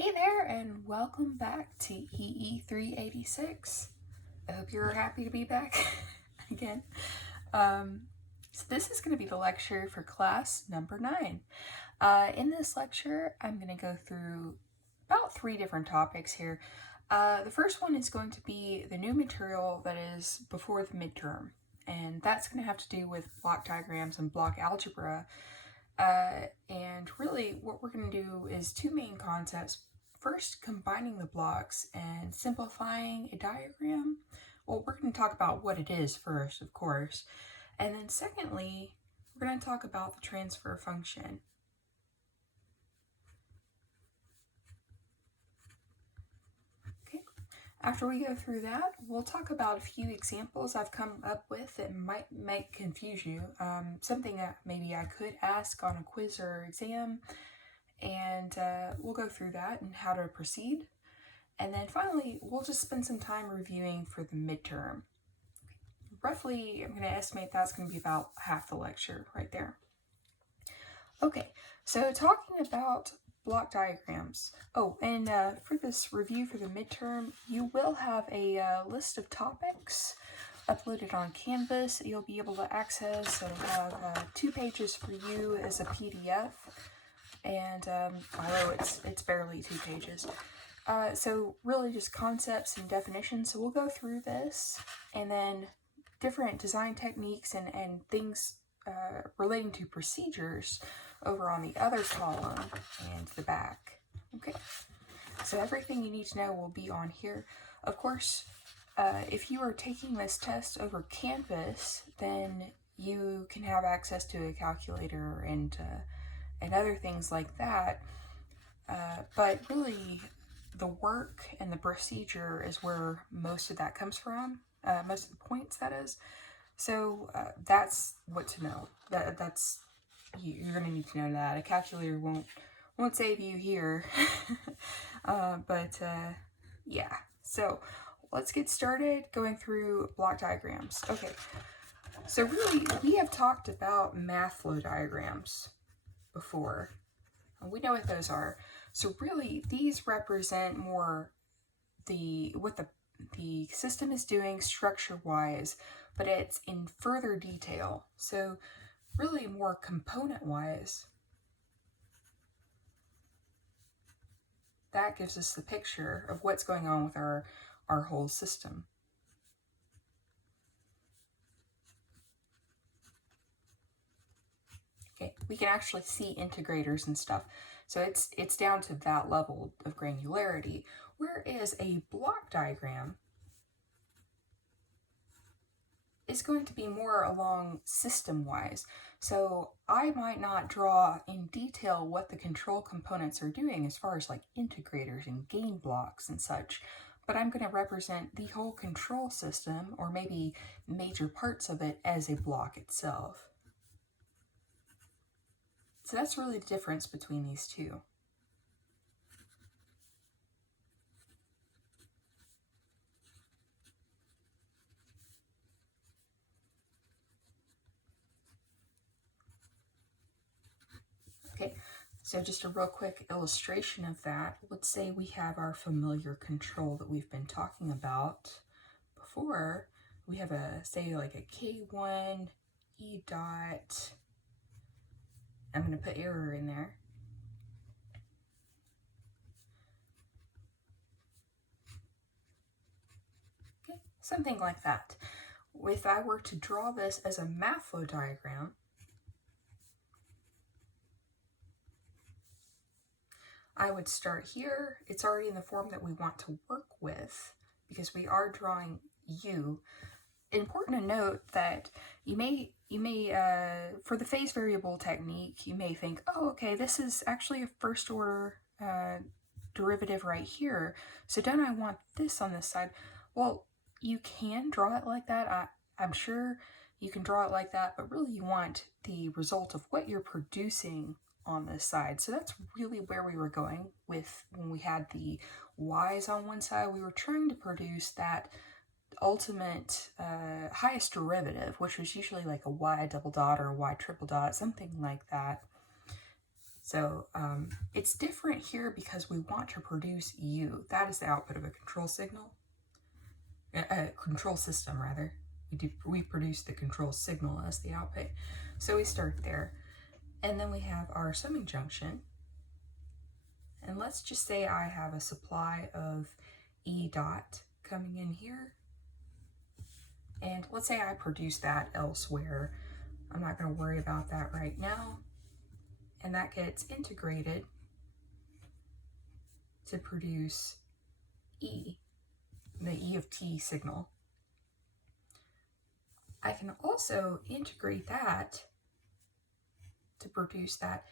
Hey there, and welcome back to EE 386. I hope you're happy to be back again. So this is going to be the lecture for class number 9. In this lecture, I'm going to go through about 3 different topics here. The first one is going to be the new material that is before the midterm, and that's going to have to do with block diagrams and block algebra. And really what we're going to do is 2 main concepts. First, combining the blocks and simplifying a diagram. Well, we're going to talk about what it is first, of course. And then secondly, we're going to talk about the transfer function. Okay. After we go through that, we'll talk about a few examples I've come up with that might confuse you. Something that maybe I could ask on a quiz or exam, and we'll go through that and how to proceed. And then finally, we'll just spend some time reviewing for the midterm. Roughly, I'm going to estimate that's going to be about half the lecture right there. Okay, so talking about block diagrams. Oh, and for this review for the midterm, you will have a list of topics uploaded on Canvas that you'll be able to access. It'll have 2 pages for you as a PDF, and although it's barely 2 pages. So really just concepts and definitions. So we'll go through this, and then different design techniques and things relating to procedures over on the other column and the back. Okay, so everything you need to know will be on here. Of course, if you are taking this test over Canvas, then you can have access to a calculator and other things like that. But really, the work and the procedure is where most of that comes from, most of the points, that is. So that's what to know. That's you're going to need to know that. A calculator won't save you here. Yeah. So let's get started going through block diagrams. Okay. So really, we have talked about math flow diagrams before. We know what those are. So really, these represent more what the system is doing structure-wise, but it's in further detail. So really more component-wise. That gives us the picture of what's going on with our whole system. Okay, we can actually see integrators and stuff. So it's down to that level of granularity, whereas a block diagram is going to be more along system-wise. So I might not draw in detail what the control components are doing as far as like integrators and gain blocks and such, but I'm going to represent the whole control system, or maybe major parts of it, as a block itself. So that's really the difference between these two. Okay, so just a real quick illustration of that. Let's say we have our familiar control that we've been talking about before. We have say like a K1 E dot. I'm going to put error in there. Okay, something like that. If I were to draw this as a math flow diagram, I would start here. It's already in the form that we want to work with because we are drawing U. Important to note that you may for the phase variable technique, you may think, oh, okay, this is actually a first order derivative right here. So don't I want this on this side? Well, you can draw it like that. I'm sure you can draw it like that, but really you want the result of what you're producing on this side. So that's really where we were going with when we had the y's on one side. We were trying to produce that ultimate highest derivative, which was usually like a y double dot or a y triple dot, something like that. So it's different here because we want to produce U. That is the output of a control signal. Control system, rather. We produce the control signal as the output. So we start there. And then we have our summing junction. And let's just say I have a supply of E dot coming in here. And let's say I produce that elsewhere. I'm not going to worry about that right now. And that gets integrated to produce E, the E of t signal. I can also integrate that to produce that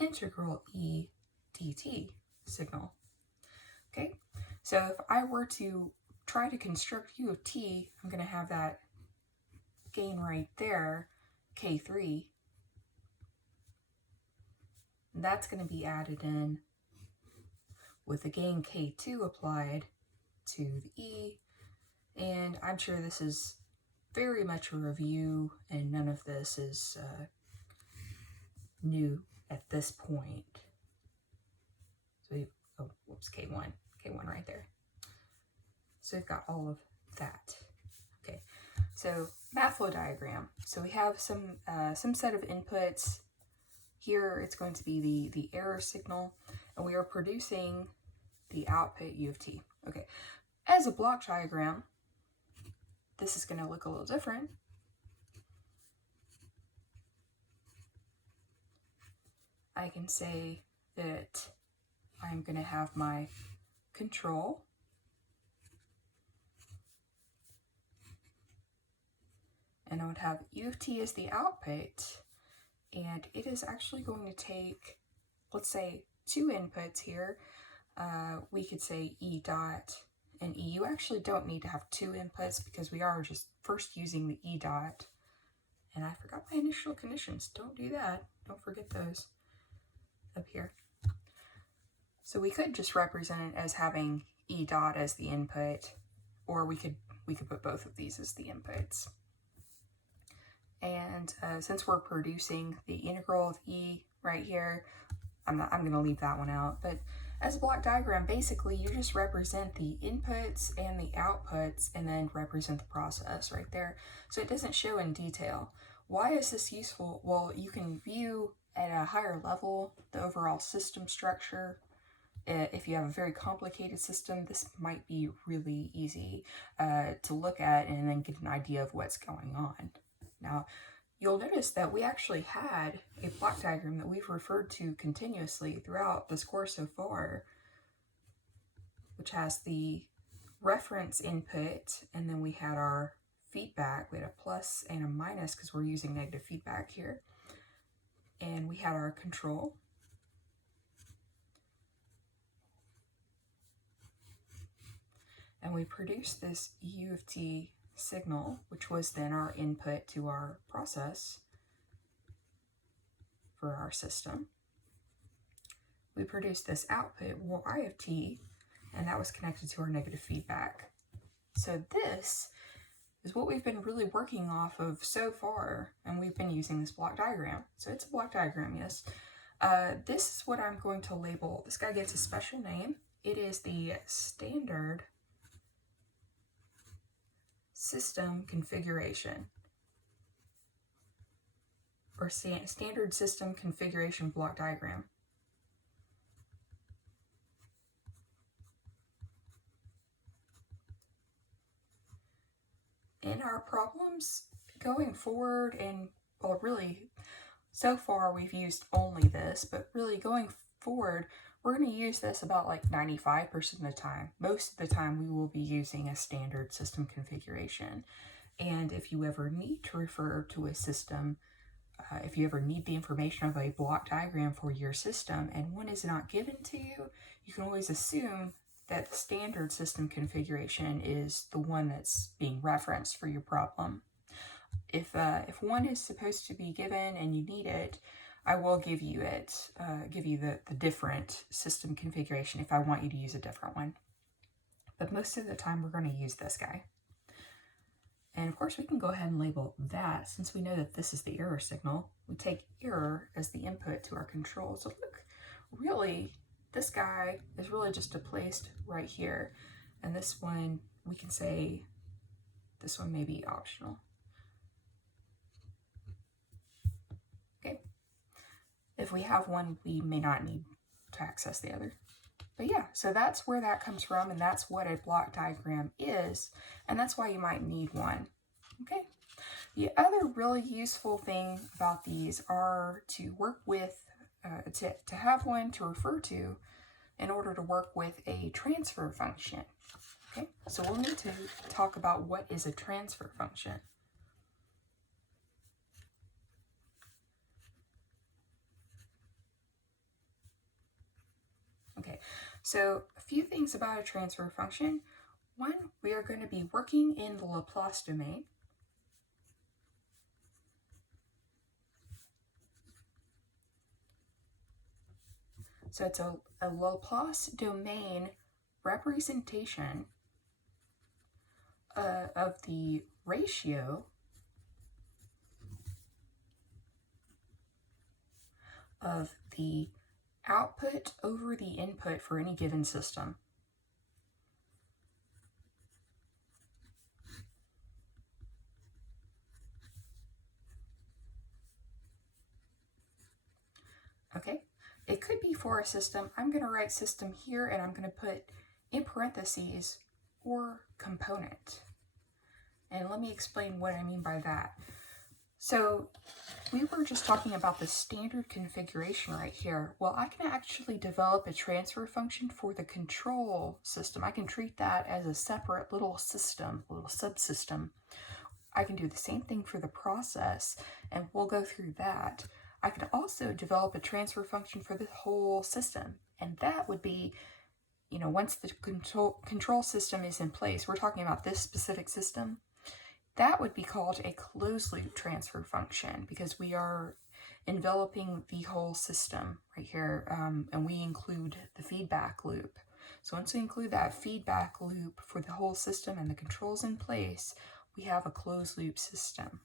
integral E dt signal. Okay, so if I were to try to construct U of t, I'm going to have that gain right there, K3. That's going to be added in with the gain K2 applied to the E. And I'm sure this is very much a review and none of this is new at this point. So we, oh, whoops, K1 right there. So we've got all of that. Okay, so math flow diagram. So we have some set of inputs. Here it's going to be the error signal, and we are producing the output U of t. Okay, as a block diagram, this is going to look a little different. I can say that I'm going to have my control, and I would have U of t as the output, and it is actually going to take, let's say, two inputs here. We could say E dot and E. You actually don't need to have two inputs because we are just first using the E dot. And I forgot my initial conditions. Don't do that. Don't forget those up here. So we could just represent it as having E dot as the input, or we could put both of these as the inputs. And since we're producing the integral of E right here, I'm going to leave that one out. But as a block diagram, basically you just represent the inputs and the outputs and then represent the process right there. So it doesn't show in detail. Why is this useful? Well, you can view at a higher level the overall system structure. If you have a very complicated system, this might be really easy to look at and then get an idea of what's going on. Now, you'll notice that we actually had a block diagram that we've referred to continuously throughout this course so far, which has the reference input, and then we had our feedback. We had a plus and a minus because we're using negative feedback here. And we had our control. And we produced this U of t signal, which was then our input to our process for our system. We produced this output, Y of t, and that was connected to our negative feedback. So this is what we've been really working off of so far, and we've been using this block diagram. So it's a block diagram, yes. This is what I'm going to label. This guy gets a special name. It is the standard system configuration, or standard system configuration block diagram. In our problems going forward, and well, really, so far we've used only this, but really going forward, we're going to use this about like 95% of the time. Most of the time we will be using a standard system configuration. And if you ever need to refer to a system, if you ever need the information of a block diagram for your system and one is not given to you, you can always assume that the standard system configuration is the one that's being referenced for your problem. If one is supposed to be given and you need it, I will give you it, give you the different system configuration if I want you to use a different one. But most of the time we're going to use this guy. And of course we can go ahead and label that, since we know that this is the error signal. We take error as the input to our control. So look, really, this guy is really just placed right here. And this one, we can say this one may be optional. Okay. If we have one, we may not need to access the other. But yeah, so that's where that comes from, and that's what a block diagram is, and that's why you might need one. Okay. The other really useful thing about these are to work with, to have one to refer to in order to work with a transfer function. Okay, so we'll need to talk about what is a transfer function. Okay, so a few things about a transfer function. One, we are going to be working in the Laplace domain. So it's a Laplace domain representation of the ratio of the output over the input for any given system. Okay, it could be for a system. I'm going to write system here, and I'm going to put in parentheses or component. And let me explain what I mean by that. So we were just talking about the standard configuration right here. Well, I can actually develop a transfer function for the control system. I can treat that as a separate little system, little subsystem. I can do the same thing for the process, and we'll go through that. I can also develop a transfer function for the whole system, and that would be, you know, once the control system is in place, we're talking about this specific system, that would be called a closed loop transfer function because we are enveloping the whole system right here, and we include the feedback loop. So once we include that feedback loop for the whole system and the controls in place, we have a closed loop system.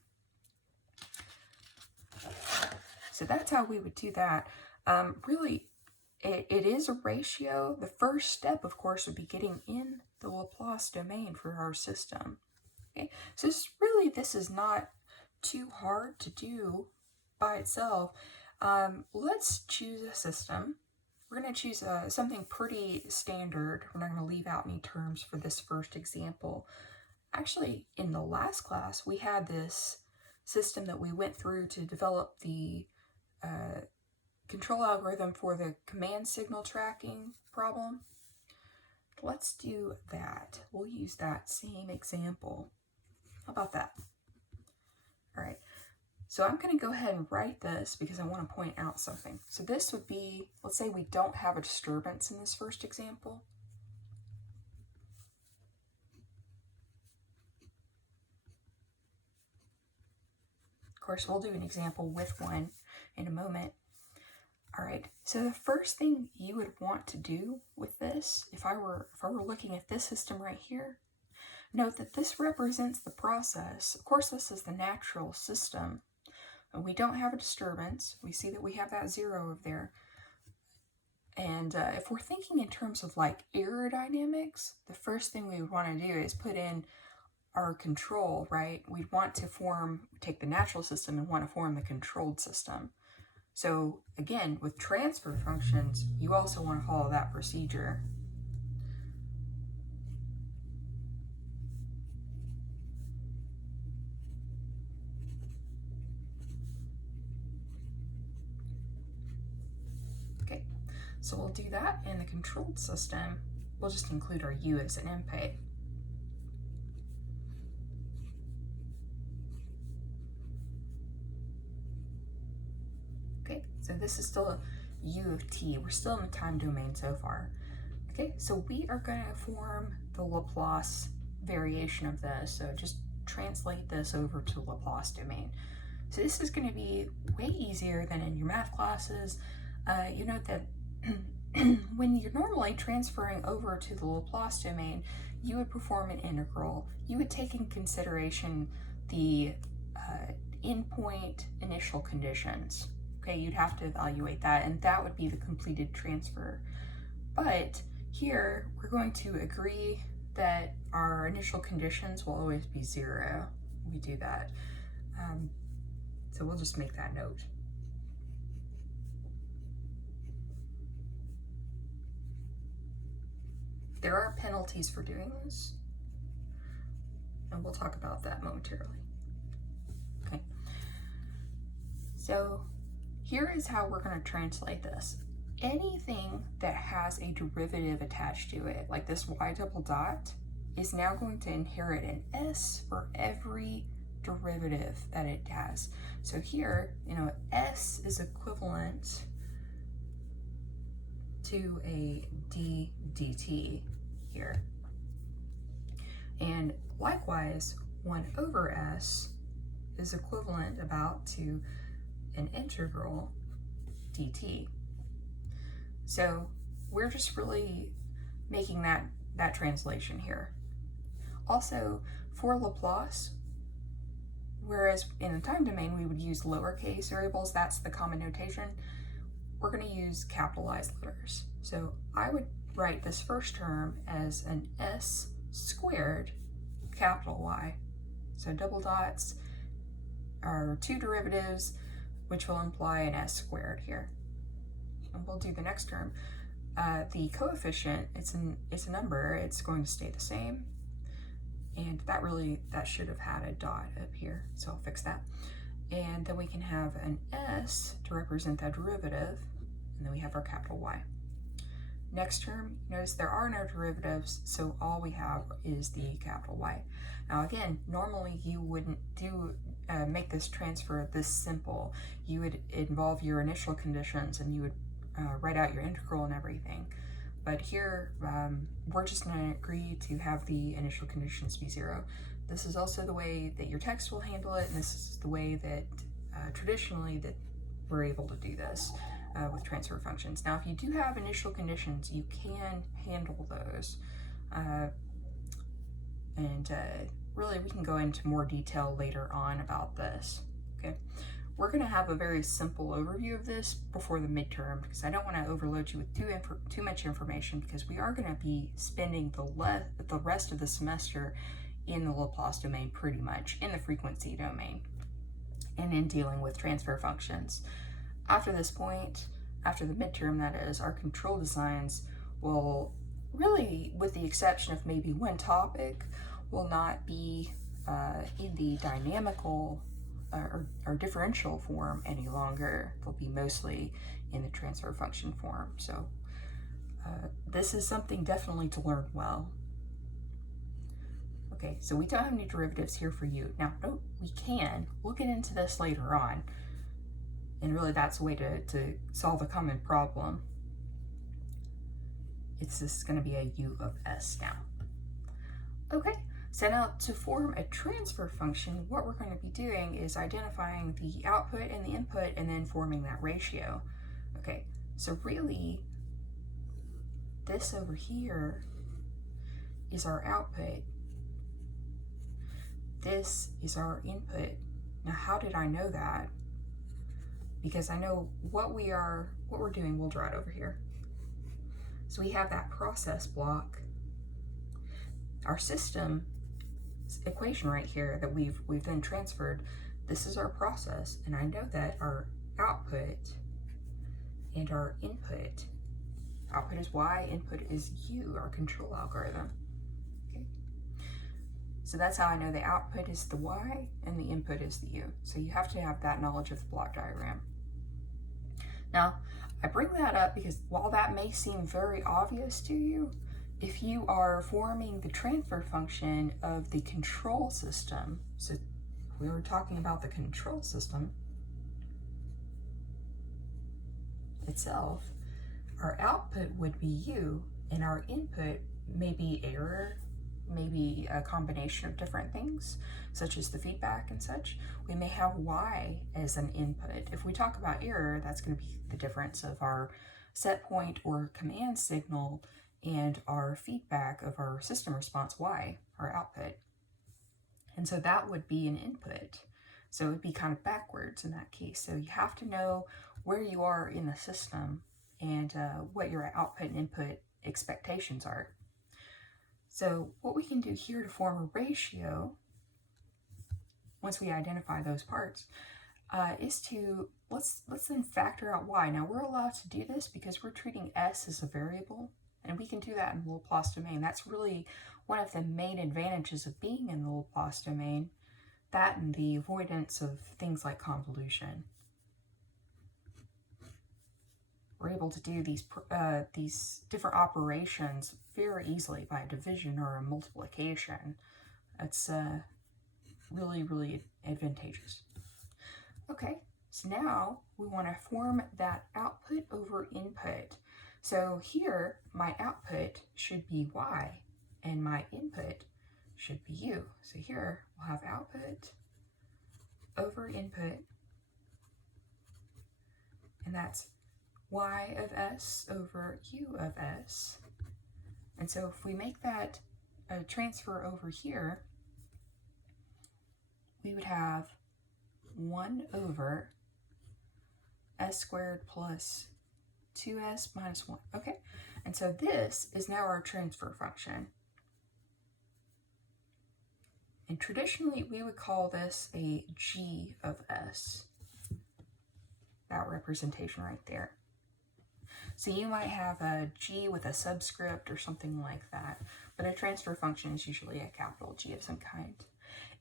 So that's how we would do that. Really, it is a ratio. The first step, of course, would be getting in the Laplace domain for our system. Okay, so this is not too hard to do by itself. Let's choose a system. We're going to choose something pretty standard. We're not going to leave out any terms for this first example. Actually, in the last class, we had this system that we went through to develop the control algorithm for the command signal tracking problem. Let's do that. We'll use that same example. How about that? All right. So I'm going to go ahead and write this because I want to point out something. So this would be, let's say we don't have a disturbance in this first example. Of course, we'll do an example with one in a moment. All right, so the first thing you would want to do with this, if I were looking at this system right here, note that this represents the process. Of course, this is the natural system. We don't have a disturbance. We see that we have that 0 over there. And if we're thinking in terms of like aerodynamics, the first thing we would want to do is put in our control, right? We'd want to take the natural system and want to form the controlled system. So again, with transfer functions, you also want to follow that procedure. Okay, so we'll do that in the controlled system. We'll just include our U as an input. Okay, so this is still a U of t. We're still in the time domain so far. Okay, so we are going to form the Laplace variation of this. So just translate this over to Laplace domain. So this is going to be way easier than in your math classes. You note that when you're normally transferring over to the Laplace domain, you would perform an integral. You would take in consideration the endpoint initial conditions. Okay, you'd have to evaluate that, and that would be the completed transfer. But here, we're going to agree that our initial conditions will always be 0 when we do that. So we'll just make that note. There are penalties for doing this, and we'll talk about that momentarily. Okay. So here is how we're going to translate this. Anything that has a derivative attached to it, like this y double dot, is now going to inherit an s for every derivative that it has. So here, s is equivalent to a d dt here. And likewise, 1 over s is equivalent about to an integral dt. So we're just really making that translation here. Also, for Laplace, whereas in the time domain we would use lowercase variables, that's the common notation, we're going to use capitalized letters. So I would write this first term as an s squared capital Y. So double dots are 2 derivatives, which will imply an s squared here. And we'll do the next term. The coefficient, it's a number, it's going to stay the same. And that should have had a dot up here, so I'll fix that. And then we can have an s to represent that derivative, and then we have our capital Y. Next term, notice there are no derivatives, so all we have is the capital Y. Now again, normally you wouldn't make this transfer this simple. You would involve your initial conditions and you would write out your integral and everything. But here, we're just going to agree to have the initial conditions be 0. This is also the way that your text will handle it, and this is the way that traditionally that we're able to do this with transfer functions. Now, if you do have initial conditions, you can handle those. Really, we can go into more detail later on about this. Okay, we're going to have a very simple overview of this before the midterm because I don't want to overload you with too much information, because we are going to be spending the rest of the semester in the Laplace domain, pretty much in the frequency domain, and in dealing with transfer functions. After this point, after the midterm that is, our control designs will really, with the exception of maybe one topic, will not be in the dynamical or differential form any longer. They'll be mostly in the transfer function form. So this is something definitely to learn well. Okay, so we don't have any derivatives here for you. Now, no, we can. We'll get into this later on. And really that's a way to solve a common problem. This is going to be a u of s now. Okay, so now to form a transfer function, what we're going to be doing is identifying the output and the input and then forming that ratio. Okay, so really this over here is our output. This is our input. Now, how did I know that? Because I know what we're doing. We'll draw it over here. So we have that process block. Our system equation right here that we've then transferred. This is our process, and I know that our output and our input. Output is y, input is u, our control algorithm. Okay. So that's how I know the output is the y and the input is the u. So you have to have that knowledge of the block diagram. Now, I bring that up because while that may seem very obvious to you, if you are forming the transfer function of the control system, so we were talking about the control system itself, our output would be u, and our input may be error, maybe a combination of different things, such as the feedback and such. We may have y as an input. If we talk about error, that's going to be the difference of our set point or command signal and our feedback of our system response y, our output. And so that would be an input. So it would be kind of backwards in that case. So you have to know where you are in the system and what your output and input expectations are. So what we can do here to form a ratio, once we identify those parts, is to, let's then factor out y. Now we're allowed to do this because we're treating s as a variable, and we can do that in the Laplace domain. That's really one of the main advantages of being in the Laplace domain, that and the avoidance of things like convolution. We're able to do these different operations very easily by a division or a multiplication. That's really, really advantageous. Okay, so now we want to form that output over input. So here, my output should be y, and my input should be u. So here, we'll have output over input, and that's y of s over u of s. And so if we make that a transfer over here, we would have 1 over s squared plus 2s minus 1. Okay, and so this is now our transfer function. And traditionally, we would call this a g of s, that representation right there. So you might have a g with a subscript or something like that, but a transfer function is usually a capital G of some kind.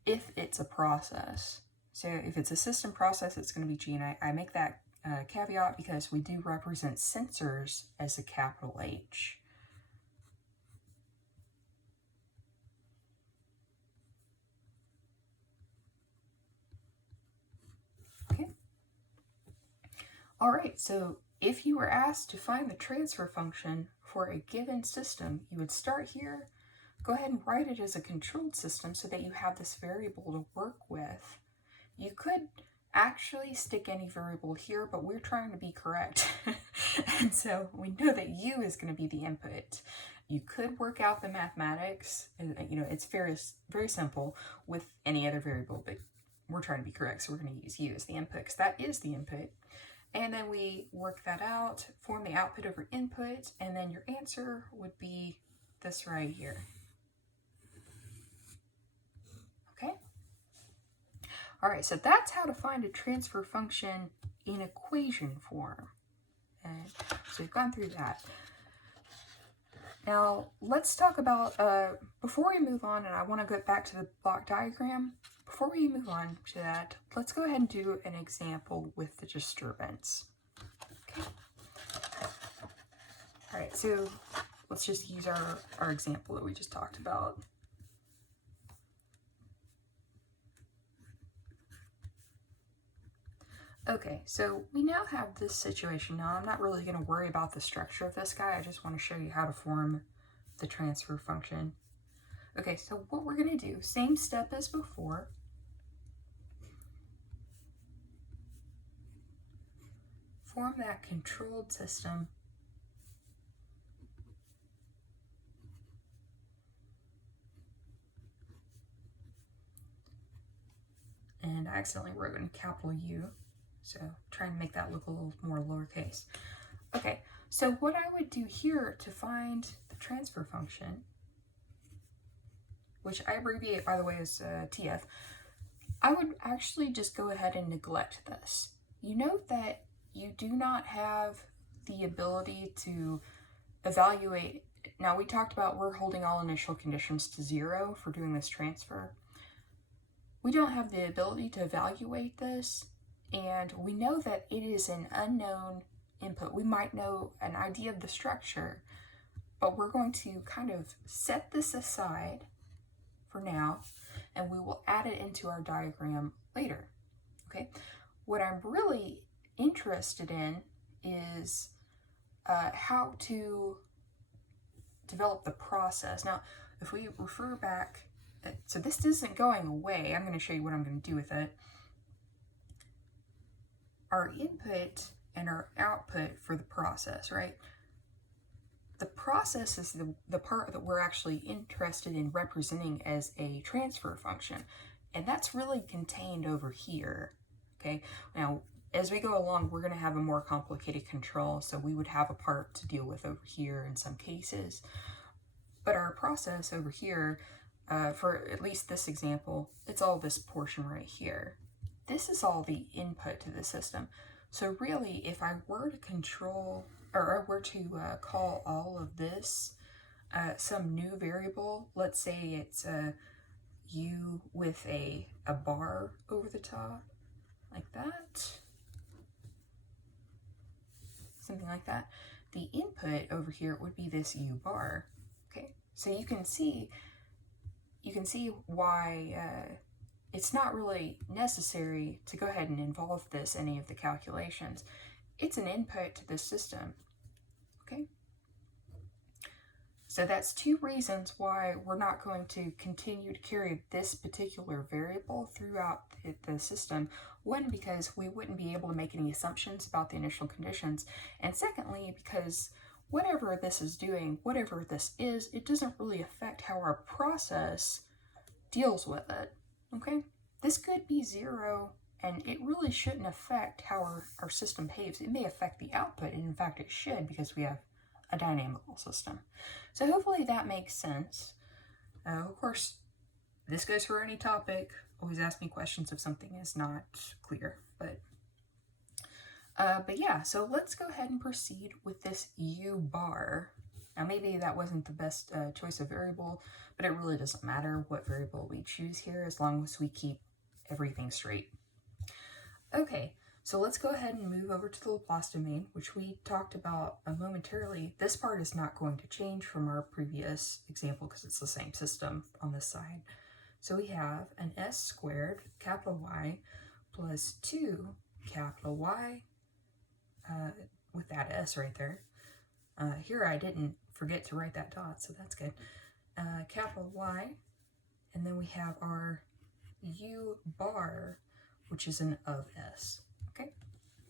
If it's a process, so if it's a system process, it's going to be g, and I make that caveat because we do represent sensors as a capital H. Okay. All right, so if you were asked to find the transfer function for a given system, you would start here, go ahead and write it as a controlled system so that you have this variable to work with. You could actually stick any variable here, but we're trying to be correct. And so we know that u is going to be the input. You could work out the mathematics, you know, it's very simple with any other variable, but we're trying to be correct, so we're going to use u as the input because that is the input. And then we work that out, form the output over input, and then your answer would be this right here. Okay? All right, so that's how to find a transfer function in equation form. Okay? So we've gone through that. Now, let's talk about, before we move on, and I want to get back to the block diagram, before we move on to that, let's go ahead and do an example with the disturbance. Okay. All right, so let's just use our example that we just talked about. Okay, so we now have this situation. Now, I'm not really going to worry about the structure of this guy. I just want to show you how to form the transfer function. Okay, so what we're going to do, same step as before. Form that controlled system. And I accidentally wrote in capital U. So try and make that look a little more lowercase. Okay, so what I would do here to find the transfer function, which I abbreviate, by the way, as TF, I would actually just go ahead and neglect this. You note that you do not have the ability to evaluate. Now, we talked about we're holding all initial conditions to 0 for doing this transfer. We don't have the ability to evaluate this, and we know that it is an unknown input. We might know an idea of the structure, but we're going to kind of set this aside for now, and we will add it into our diagram later. Okay, what I'm really interested in is how to develop the process. Now, if we refer back, so this isn't going away. I'm going to show you what I'm going to do with it. Our input and our output for the process, right? The process is the part that we're actually interested in representing as a transfer function, and that's really contained over here. Okay, now as we go along, we're going to have a more complicated control, so we would have a part to deal with over here in some cases. But our process over here, for at least this example, it's all this portion right here. This is all the input to the system. So really, if I were to control, or I were to call all of this some new variable, let's say it's u with a bar over the top, like that, something like that, the input over here would be this u bar. Okay, so you can see why it's not really necessary to go ahead and involve this in any of the calculations. It's an input to the system. Okay, so that's two reasons why we're not going to continue to carry this particular variable throughout the system. One, because we wouldn't be able to make any assumptions about the initial conditions, and secondly, because whatever this is doing, whatever this is, it doesn't really affect how our process deals with it. Okay, this could be 0, and it really shouldn't affect how our system behaves. It may affect the output, and in fact it should, because we have a dynamical system. So hopefully that makes sense. Of course, this goes for any topic. Always ask me questions if something is not clear. But yeah, so let's go ahead and proceed with this u bar. Now maybe that wasn't the best choice of variable, but it really doesn't matter what variable we choose here as long as we keep everything straight. Okay, so let's go ahead and move over to the Laplace domain, which we talked about momentarily. This part is not going to change from our previous example because it's the same system on this side. So we have an s squared, capital Y, plus 2 capital Y, with that s right there. Here I didn't forget to write that dot, so that's good. Capital Y, and then we have our u bar, which is an of s. Okay,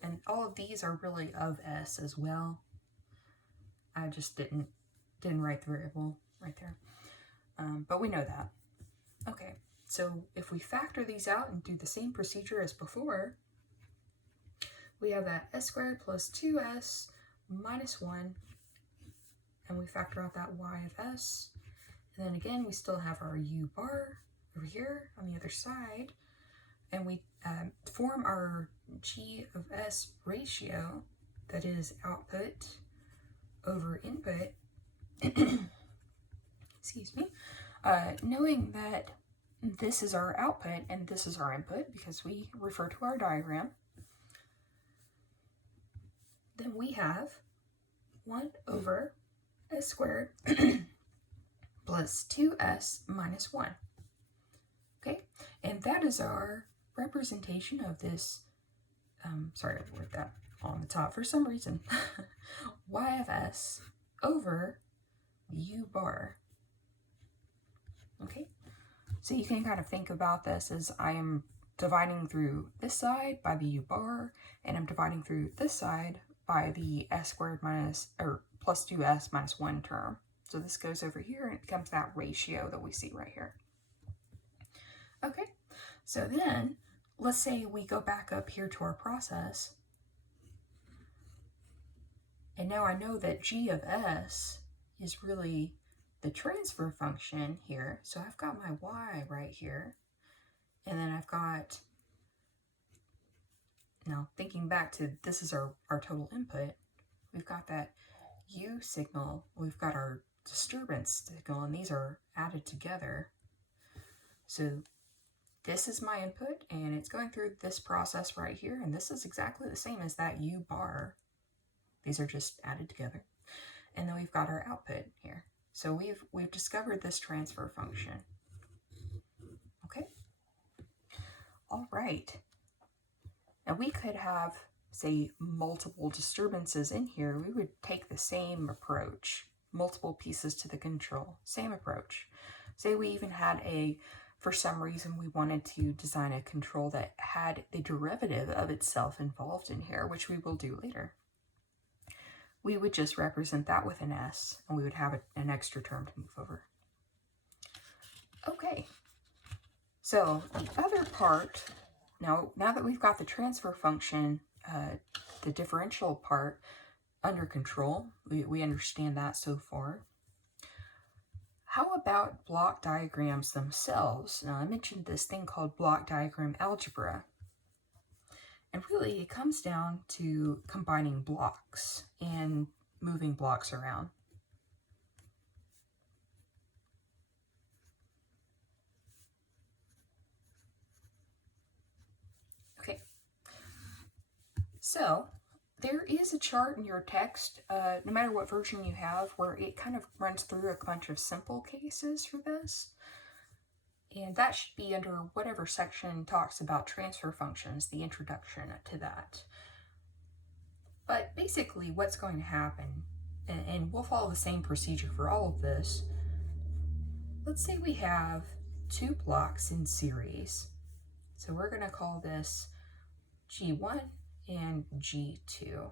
and all of these are really of s as well. I just didn't write the variable right there, but we know that. Okay, so if we factor these out and do the same procedure as before, we have that s squared plus 2s minus 1, and we factor out that y of s, and then again we still have our u bar over here on the other side, and we form our g of s ratio, that is output over input, excuse me, knowing that this is our output and this is our input because we refer to our diagram, then we have 1 over s squared plus 2s minus 1. Okay, and that is our representation of this, sorry, I wrote that on the top for some reason, y of s over u bar. Okay, so you can kind of think about this as I am dividing through this side by the u bar, and I'm dividing through this side by the s squared minus, or plus 2s minus 1 term. So this goes over here and it becomes that ratio that we see right here. Okay, so then let's say we go back up here to our process, and now I know that g of s is really the transfer function here. So I've got my y right here, and then I've got, now thinking back to this is our total input, we've got that u signal, we've got our disturbance signal, and these are added together. So this is my input, and it's going through this process right here, and this is exactly the same as that u bar. These are just added together. And then we've got our output here. So we've discovered this transfer function. Okay? All right. Now we could have, say, multiple disturbances in here. We would take the same approach. Multiple pieces to the control. Same approach. Say we even had for some reason we wanted to design a control that had the derivative of itself involved in here, which we will do later. We would just represent that with an s, and we would have an extra term to move over. Okay, so the other part, now that we've got the transfer function the differential part under control. We understand that so far. How about block diagrams themselves? Now, I mentioned this thing called block diagram algebra. And really, it comes down to combining blocks and moving blocks around. Okay, so there is a chart in your text, no matter what version you have, where it kind of runs through a bunch of simple cases for this. And that should be under whatever section talks about transfer functions, the introduction to that. But basically what's going to happen, and we'll follow the same procedure for all of this. Let's say we have two blocks in series. So we're going to call this G1 and G2.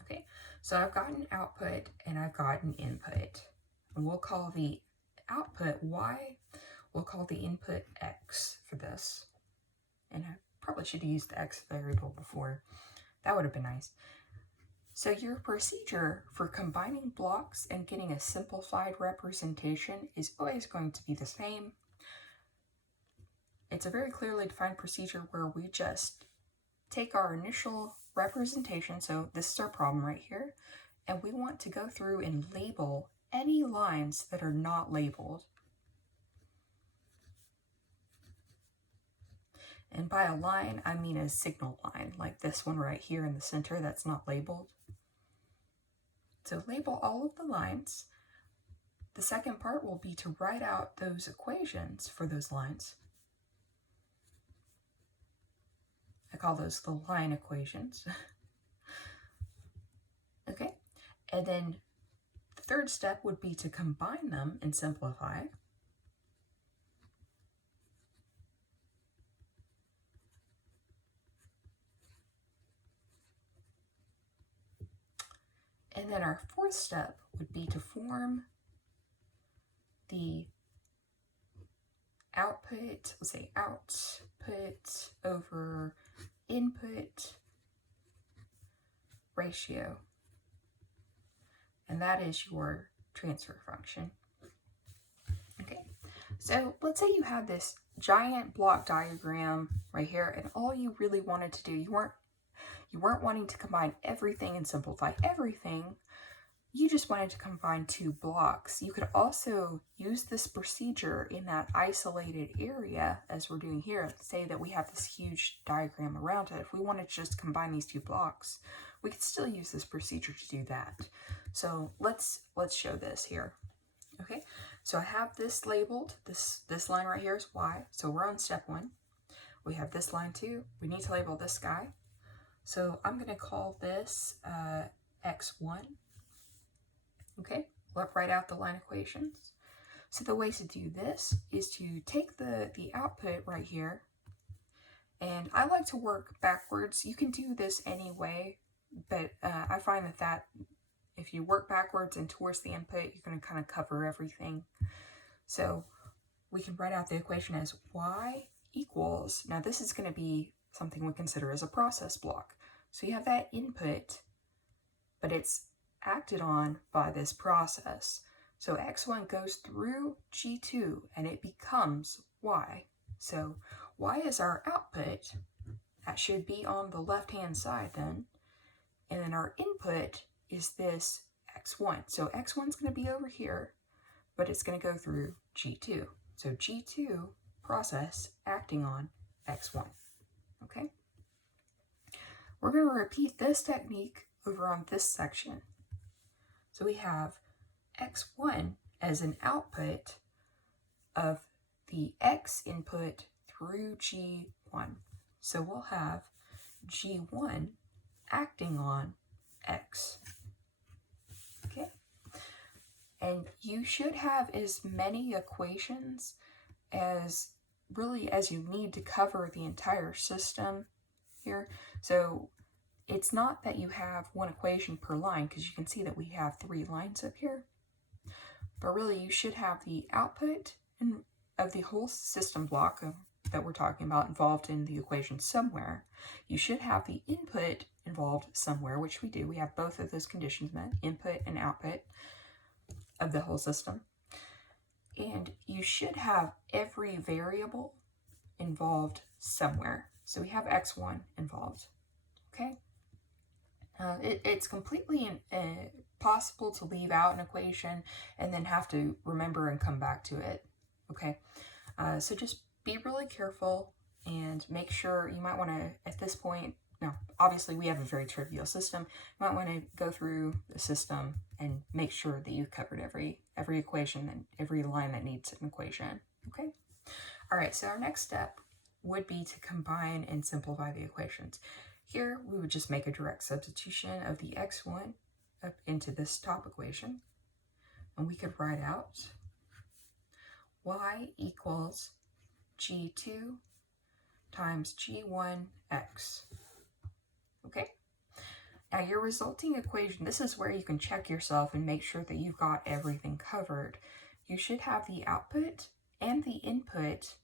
Okay, so I've got an output and I've got an input. And we'll call the output Y. We'll call the input X for this. And I probably should have used the X variable before. That would have been nice. So your procedure for combining blocks and getting a simplified representation is always going to be the same. It's a very clearly defined procedure where we just take our initial representation, so this is our problem right here, and we want to go through and label any lines that are not labeled. And by a line, I mean a signal line, like this one right here in the center that's not labeled. So label all of the lines. The second part will be to write out those equations for those lines. I call those the line equations. Okay, and then the third step would be to combine them and simplify. And then our fourth step would be to form the output, let's say output over input ratio. And that is your transfer function. Okay, so let's say you had this giant block diagram right here, and all you really wanted to do, you weren't wanting to combine everything and simplify everything. You just wanted to combine two blocks. You could also use this procedure in that isolated area as we're doing here. Let's say that we have this huge diagram around it. If we wanted to just combine these two blocks, we could still use this procedure to do that. So let's show this here. Okay, so I have this labeled. This line right here is Y. So we're on step 1. We have this line too. We need to label this guy. So I'm going to call this X1. Okay, we'll write out the line equations. So the way to do this is to take the output right here, and I like to work backwards. You can do this anyway, but I find that if you work backwards and towards the input, you're going to kind of cover everything. So we can write out the equation as Y equals, now this is going to be something we consider as a process block. So you have that input, but it's acted on by this process. So X1 goes through G2 and it becomes Y. So Y is our output. That should be on the left-hand side then. And then our input is this X1. So X1 is going to be over here, but it's going to go through G2. So G2 process acting on X1. Okay? We're going to repeat this technique over on this section. So we have X1 as an output of the X input through G1. So we'll have G1 acting on X. Okay? And you should have as many equations as you need to cover the entire system here. So it's not that you have one equation per line, because you can see that we have 3 lines up here. But really, you should have the output of the whole system block, that we're talking about involved in the equation somewhere. You should have the input involved somewhere, which we do. We have both of those conditions met, input and output of the whole system. And you should have every variable involved somewhere. So we have x1 involved, okay? It's completely possible to leave out an equation and then have to remember and come back to it, okay? So just be really careful and make sure, you might want to, at this point, now obviously we have a very trivial system, you might want to go through the system and make sure that you've covered every equation and every line that needs an equation, okay? All right, so our next step would be to combine and simplify the equations. Here, we would just make a direct substitution of the x1 up into this top equation, and we could write out y equals g2 times g1x, okay? Now, your resulting equation, this is where you can check yourself and make sure that you've got everything covered. You should have the output and the input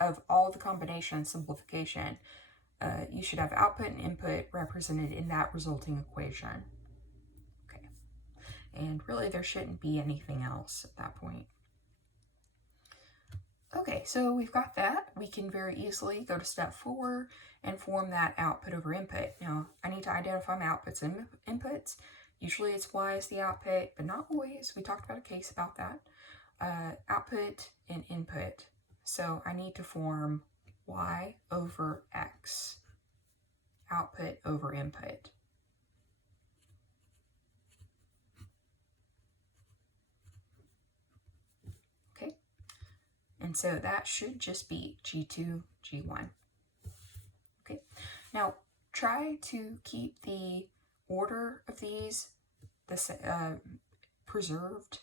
of all the combination and simplification. You should have output and input represented in that resulting equation. Okay, and really there shouldn't be anything else at that point. Okay, so we've got that. We can very easily go to step 4 and form that output over input. Now, I need to identify my outputs and inputs. Usually it's y is the output, but not always. We talked about a case about that. Output and input. So I need to form y over x, output over input. Okay, and so that should just be g2, g1. Okay, now try to keep the order of these preserved.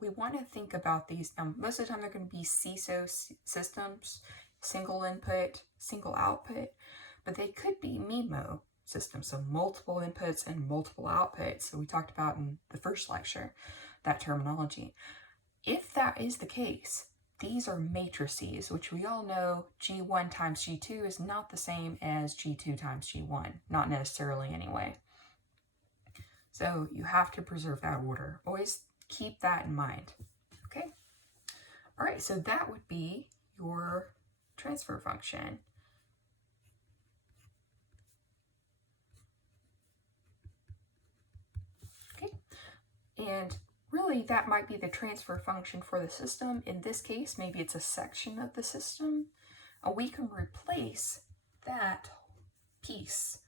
We want to think about these. Most of the time they're going to be CISO systems, single input, single output, but they could be MIMO systems, so multiple inputs and multiple outputs. So we talked about in the first lecture, that terminology. If that is the case, these are matrices, which we all know G1 times G2 is not the same as G2 times G1, not necessarily anyway. So you have to preserve that order. Always keep that in mind, okay? All right, so that would be your transfer function. Okay, and really that might be the transfer function for the system. In this case, maybe it's a section of the system. We can replace that piece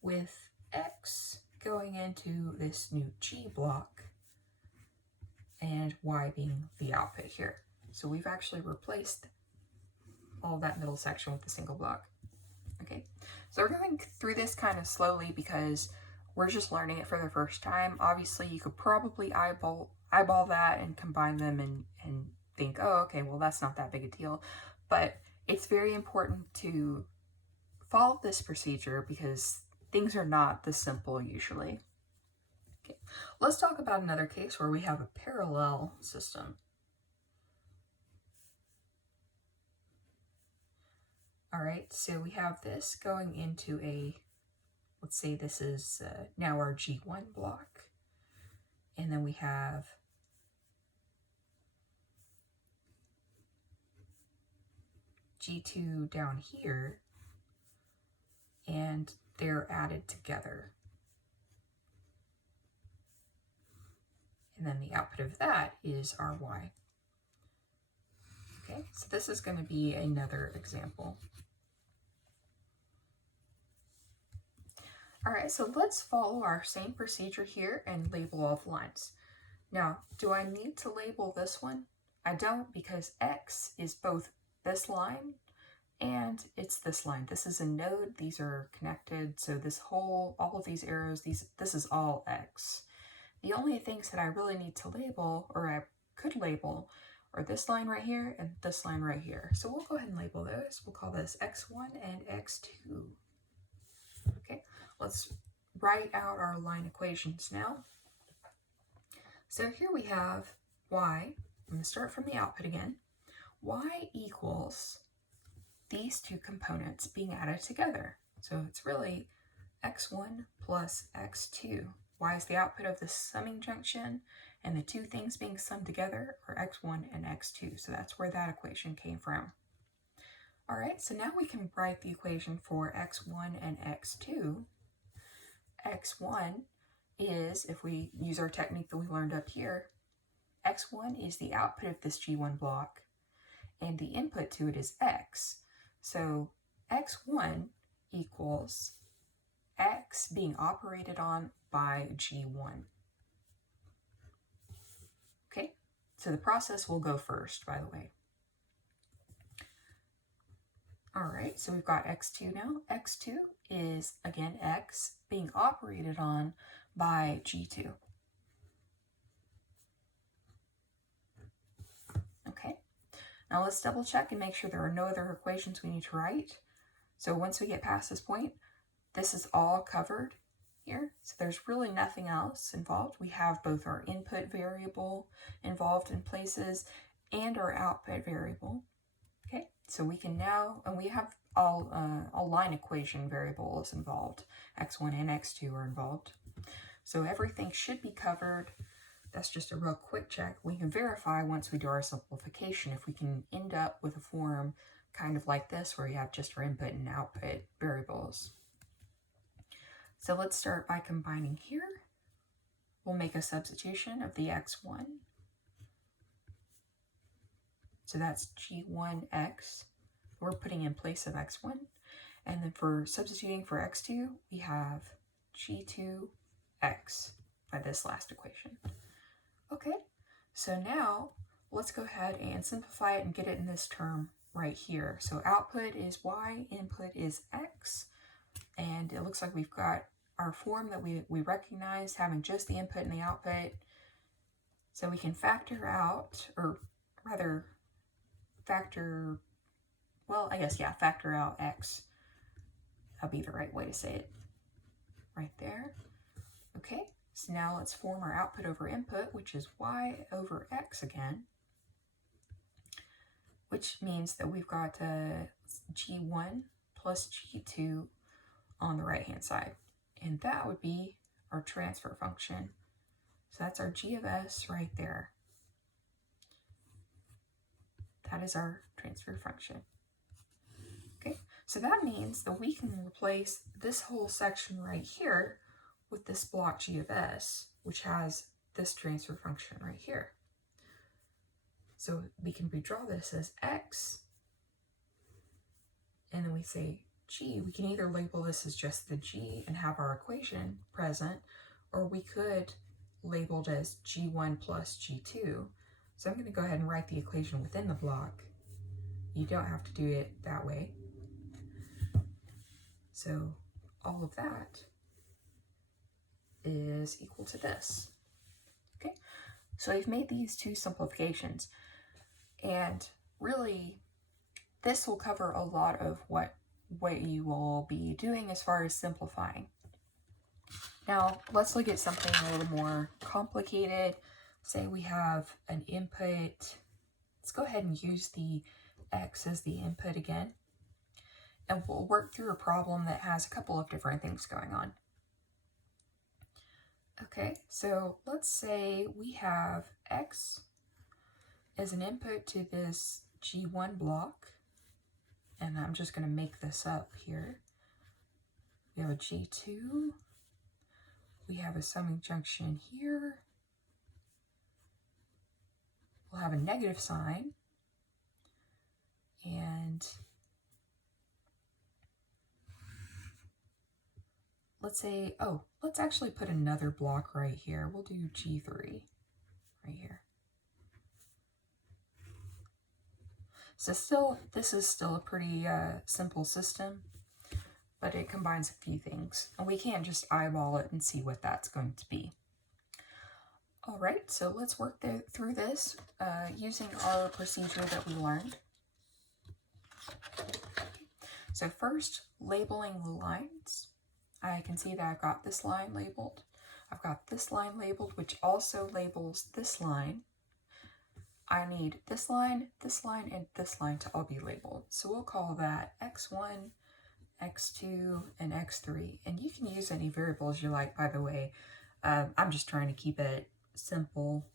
with x going into this new G block and y being the output here. So we've actually replaced all that middle section with a single block. Okay, so we're going through this kind of slowly because we're just learning it for the first time. Obviously, you could probably eyeball that and combine them and think, oh, okay, well, that's not that big a deal. But it's very important to follow this procedure because things are not this simple usually. Okay, let's talk about another case where we have a parallel system. All right, so we have this going into a, let's say this is now our G1 block, and then we have G2 down here, and they're added together. And then the output of that is our y. Okay, so this is going to be another example. All right, so let's follow our same procedure here and label all the lines. Now, do I need to label this one? I don't, because x is both this line and it's this line. This is a node, these are connected, so this whole, all of these arrows, this is all x. The only things that I really need to label, or I could label, are this line right here and this line right here. So we'll go ahead and label those. We'll call this x1 and x2. Okay, let's write out our line equations now. So here we have y. I'm going to start from the output again. Y equals these two components being added together. So it's really x1 plus x2. Y is the output of the summing junction, and the two things being summed together are x1 and x2. So that's where that equation came from. All right, so now we can write the equation for x1 and x2. x1 is, if we use our technique that we learned up here, x1 is the output of this G1 block, and the input to it is x. So x1 equals x being operated on by G1. Okay, so the process will go first, by the way. All right, so we've got x2 now. x2 is, again, x being operated on by G2. Okay, now let's double check and make sure there are no other equations we need to write. So once we get past this point, this is all covered here. So there's really nothing else involved. We have both our input variable involved in places and our output variable. Okay, so we can now, and we have all line equation variables involved. x1 and x2 are involved. So everything should be covered. That's just a real quick check. We can verify once we do our simplification if we can end up with a form kind of like this where you have just our input and output variables. So let's start by combining here. We'll make a substitution of the x1. So that's G1x, we're putting in place of x1. And then for substituting for x2, we have G2x by this last equation. Okay, so now let's go ahead and simplify it and get it in this term right here. So output is y, input is x, and it looks like we've got our form that we recognize having just the input and the output. So we can factor out, or rather factor out x. That'll be the right way to say it. Right there. Okay, so now let's form our output over input, which is y over x again, which means that we've got G1 plus G2 on the right-hand side. And that would be our transfer function. So that's our g of s right there. That is our transfer function. Okay, so that means that we can replace this whole section right here with this block g of s, which has this transfer function right here. So we can redraw this as x, and then we say g. We can either label this as just the g and have our equation present, or we could label it as g1 plus g2. So I'm going to go ahead and write the equation within the block. You don't have to do it that way. So all of that is equal to this. Okay, so I've made these two simplifications, and really this will cover a lot of what you will be doing as far as simplifying. Now let's look at something a little more complicated. Say we have an input. Let's go ahead and use the x as the input again, and we'll work through a problem that has a couple of different things going on. Okay, so let's say we have x as an input to this G1 block, and I'm just going to make this up here. We have a G2, we have a summing junction here, we'll have a negative sign, and let's say, let's actually put another block right here. We'll do G3 right here. So this is still a pretty simple system, but it combines a few things, and we can't just eyeball it and see what that's going to be. All right, so let's work through this using our procedure that we learned. So first, labeling the lines. I can see that I've got this line labeled. I've got this line labeled, which also labels this line. I need this line, and this line to all be labeled. So we'll call that x1, x2, and x3. And you can use any variables you like, by the way. I'm just trying to keep it simple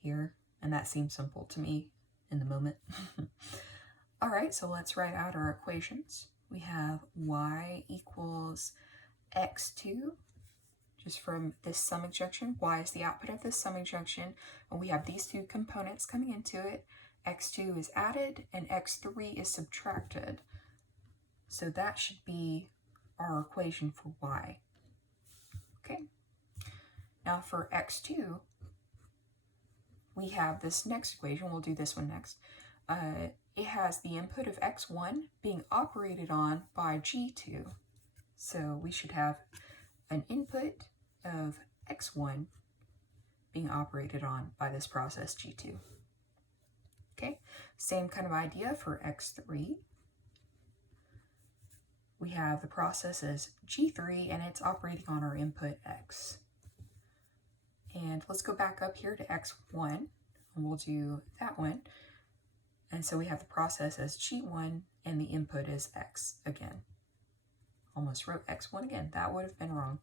here, and that seems simple to me in the moment. All right, so let's write out our equations. We have y equals x2, just from this summing junction. Y is the output of this summing junction, and we have these two components coming into it. x2 is added, and x3 is subtracted. So that should be our equation for y. Okay. Now for x2, we have this next equation. We'll do this one next. It has the input of x1 being operated on by g2. So we should have an input of x1 being operated on by this process g2. Okay, same kind of idea for x3. We have the process as g3 and it's operating on our input x. And let's go back up here to x1 and we'll do that one. And so we have the process as g1 and the input is x again. Almost wrote x1 again. That would have been wrong.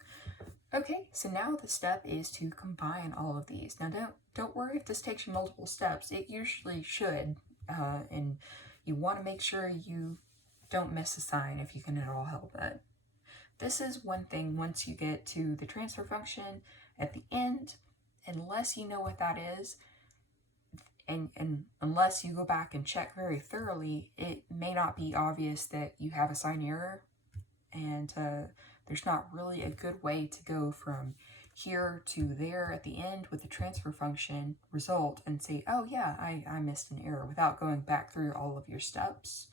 Okay, so now the step is to combine all of these. Now don't worry if this takes you multiple steps. It usually should, and you want to make sure you don't miss a sign if you can at all help it. This is one thing once you get to the transfer function at the end, unless you know what that is, and unless you go back and check very thoroughly, it may not be obvious that you have a sign error, and there's not really a good way to go from here to there at the end with the transfer function result and say, oh yeah, I missed an error, without going back through all of your steps.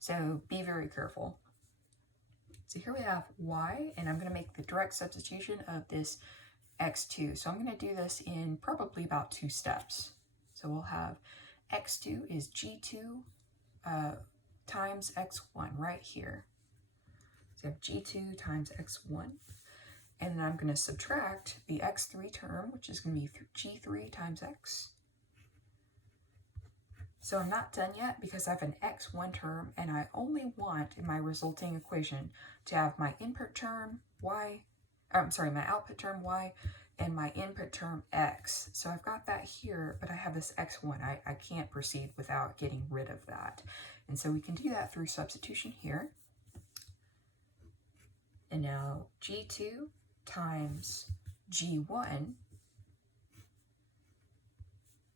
So be very careful. So here we have y, and I'm going to make the direct substitution of this x2. So I'm going to do this in probably about 2 steps. So we'll have x2 is g2 times x1 right here. So I have g2 times x1. And then I'm going to subtract the x3 term, which is going to be g3 times x. So I'm not done yet because I have an x1 term, and I only want in my resulting equation to have my input term y, my output term y, and my input term x. So I've got that here, but I have this x1. I can't proceed without getting rid of that. And so we can do that through substitution here. And now g2 times g1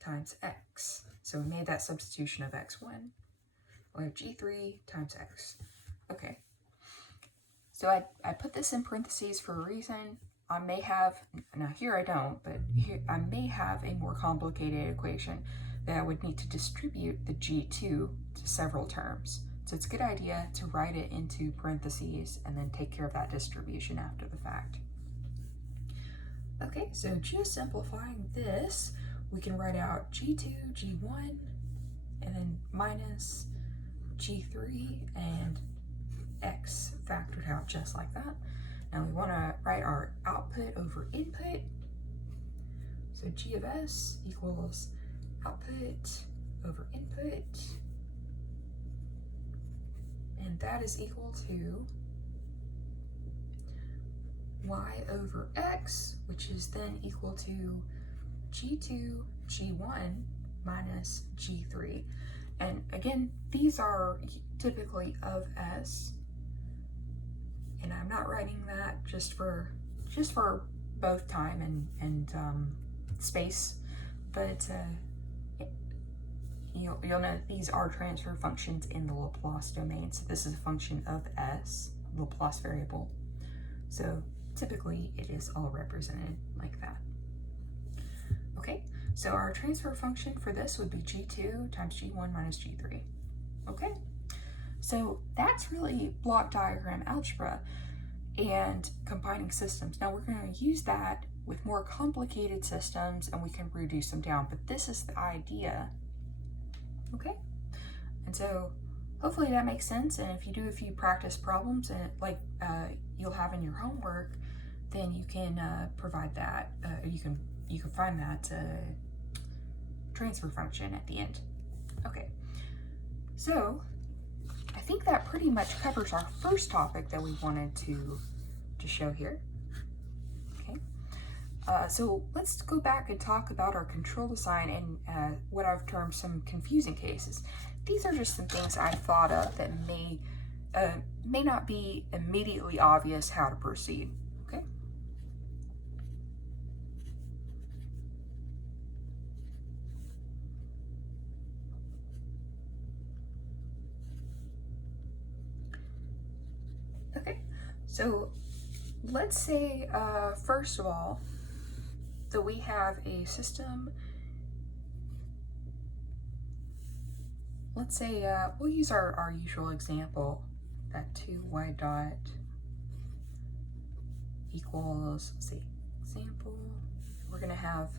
times x. So we made that substitution of x1. We'll have g3 times x. Okay. So I put this in parentheses for a reason. I may have, now here I don't, but here I may have a more complicated equation that I would need to distribute the g2 to several terms. So it's a good idea to write it into parentheses and then take care of that distribution after the fact. Okay, so just simplifying this, we can write out g2, g1, and then minus g3 and x factored out just like that. Now we want to write our output over input. So g of s equals output over input. And that is equal to y over x, which is then equal to g2, g1 minus g3. And again, these are typically of s. And I'm not writing that just for both time and space, but you'll note these are transfer functions in the Laplace domain. So this is a function of s, Laplace variable. So typically it is all represented like that. Okay, so our transfer function for this would be g2 times g1 minus g3. Okay, so that's really block diagram algebra and combining systems. Now we're going to use that with more complicated systems and we can reduce them down, but this is the idea. Okay, and so hopefully that makes sense, and if you do a few practice problems and like you'll have in your homework, then you can provide that, you can find that transfer function at the end. Okay, so I think that pretty much covers our first topic that we wanted to show here. Okay, so let's go back and talk about our control design and what I've termed some confusing cases. These are just some things I thought of that may not be immediately obvious how to proceed. Okay. Okay, so let's say, first of all, that we have a system. Let's say we'll use our usual example, that 2y dot equals, let's see, example, we're going to have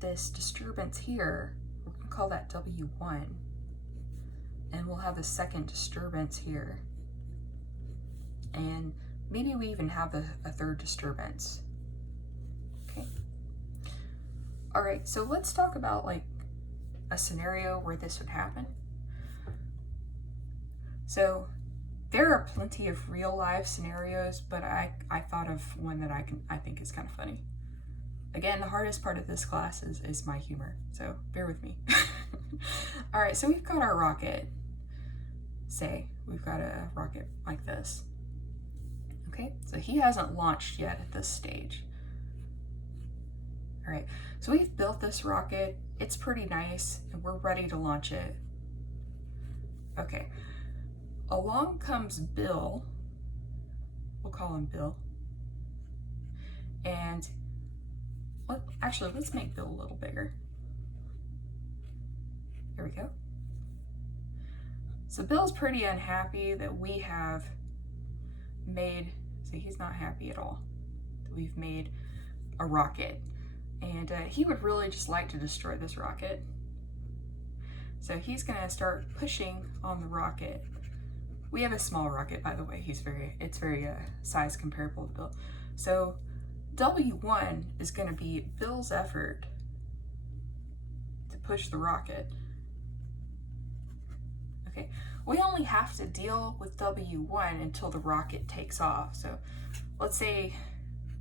this disturbance here. We're going to call that W1. And we'll have the second disturbance here. And maybe we even have a third disturbance. Okay. All right, so let's talk about like a scenario where this would happen. So there are plenty of real life scenarios, but I thought of one that I think is kind of funny. Again, the hardest part of this class is my humor, so bear with me. All right, so we've got our rocket. Say we've got a rocket like this. Okay, so he hasn't launched yet at this stage. All right, so we've built this rocket. It's pretty nice, and we're ready to launch it. Okay, along comes Bill. We'll call him Bill. And actually, let's make Bill a little bigger. There we go. So Bill's pretty unhappy that we have made, see, he's not happy at all that we've made a rocket. And he would really just like to destroy this rocket. So he's gonna start pushing on the rocket. We have a small rocket, by the way. It's very size comparable to Bill. So W1 is gonna be Bill's effort to push the rocket. Okay, we only have to deal with W1 until the rocket takes off. So let's say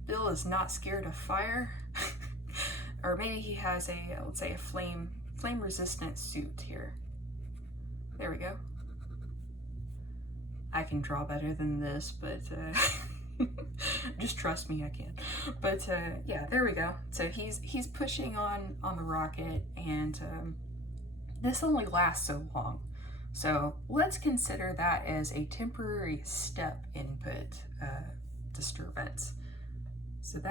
Bill is not scared of fire, or maybe he has let's say a flame resistant suit here. There we go. I can draw better than this, but just trust me, I can. But yeah, there we go. So he's pushing on the rocket, and this only lasts so long. So let's consider that as a temporary step input disturbance. So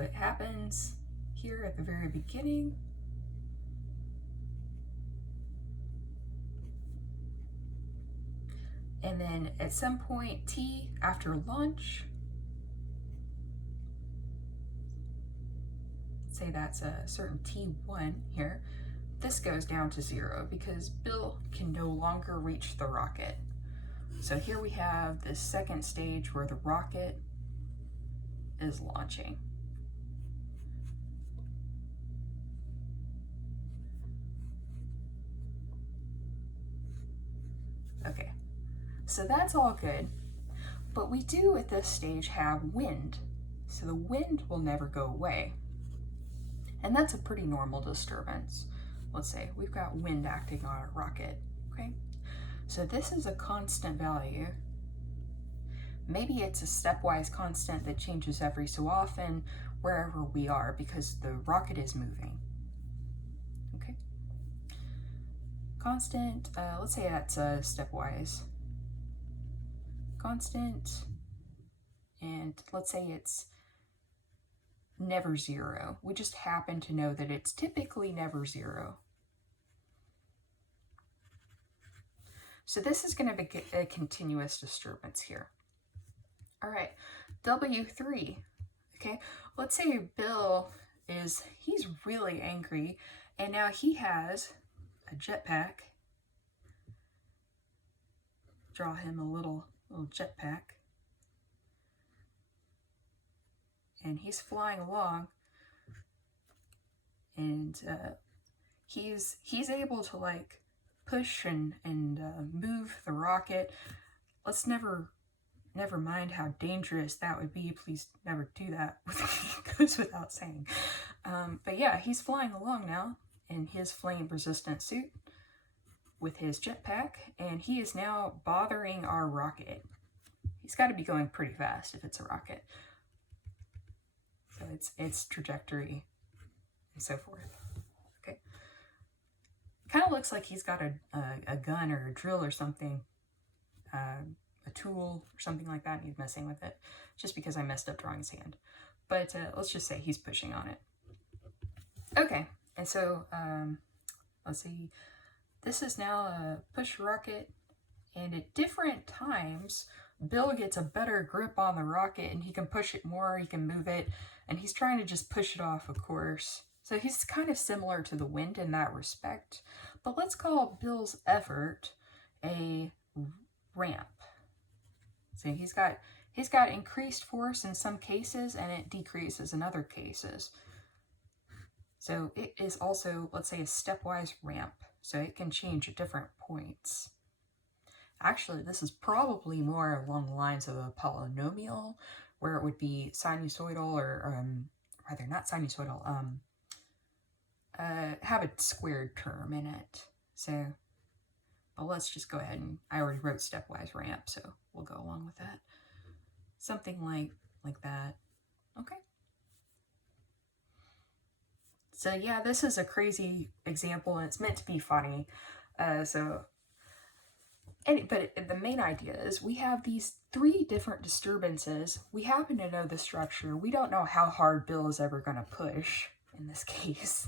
it happens here at the very beginning. And then at some point t after launch, say that's a certain t1 here, this goes down to 0 because Bill can no longer reach the rocket. So here we have this second stage where the rocket is launching. Okay, so that's all good, but we do at this stage have wind. So the wind will never go away. And that's a pretty normal disturbance. Let's say we've got wind acting on a rocket, okay? So this is a constant value. Maybe it's a stepwise constant that changes every so often wherever we are because the rocket is moving, okay? Constant, let's say that's a stepwise constant, and let's say it's never 0. We just happen to know that it's typically never 0. So this is going to be a continuous disturbance here. All right, W3, okay? Let's say Bill he's really angry, and now he has a jetpack. Draw him a little jetpack. And he's flying along, and he's able to like push and move the rocket. Let's never mind how dangerous that would be. Please never do that. It goes without saying. But yeah, he's flying along now in his flame-resistant suit with his jetpack, and he is now bothering our rocket. He's got to be going pretty fast if it's a rocket. So its trajectory and so forth. Okay. Kind of looks like he's got a gun or a drill or something, a tool or something like that, and he's messing with it, just because I messed up drawing his hand. But let's just say he's pushing on it. Okay, and so let's see. This is now a push rocket, and at different times, Bill gets a better grip on the rocket, and he can push it more, he can move it, and he's trying to just push it off, of course. So he's kind of similar to the wind in that respect, but let's call Bill's effort a ramp. So he's got increased force in some cases, and it decreases in other cases. So it is also, let's say, a stepwise ramp. So it can change at different points. Actually, this is probably more along the lines of a polynomial, where it would be sinusoidal, or rather not sinusoidal, have a squared term in it. So, but let's just go ahead and, I already wrote stepwise ramp, so we'll go along with that. Something like that. Okay. So yeah, this is a crazy example, and it's meant to be funny. But the main idea is we have these 3 different disturbances. We happen to know the structure. We don't know how hard Bill is ever going to push in this case.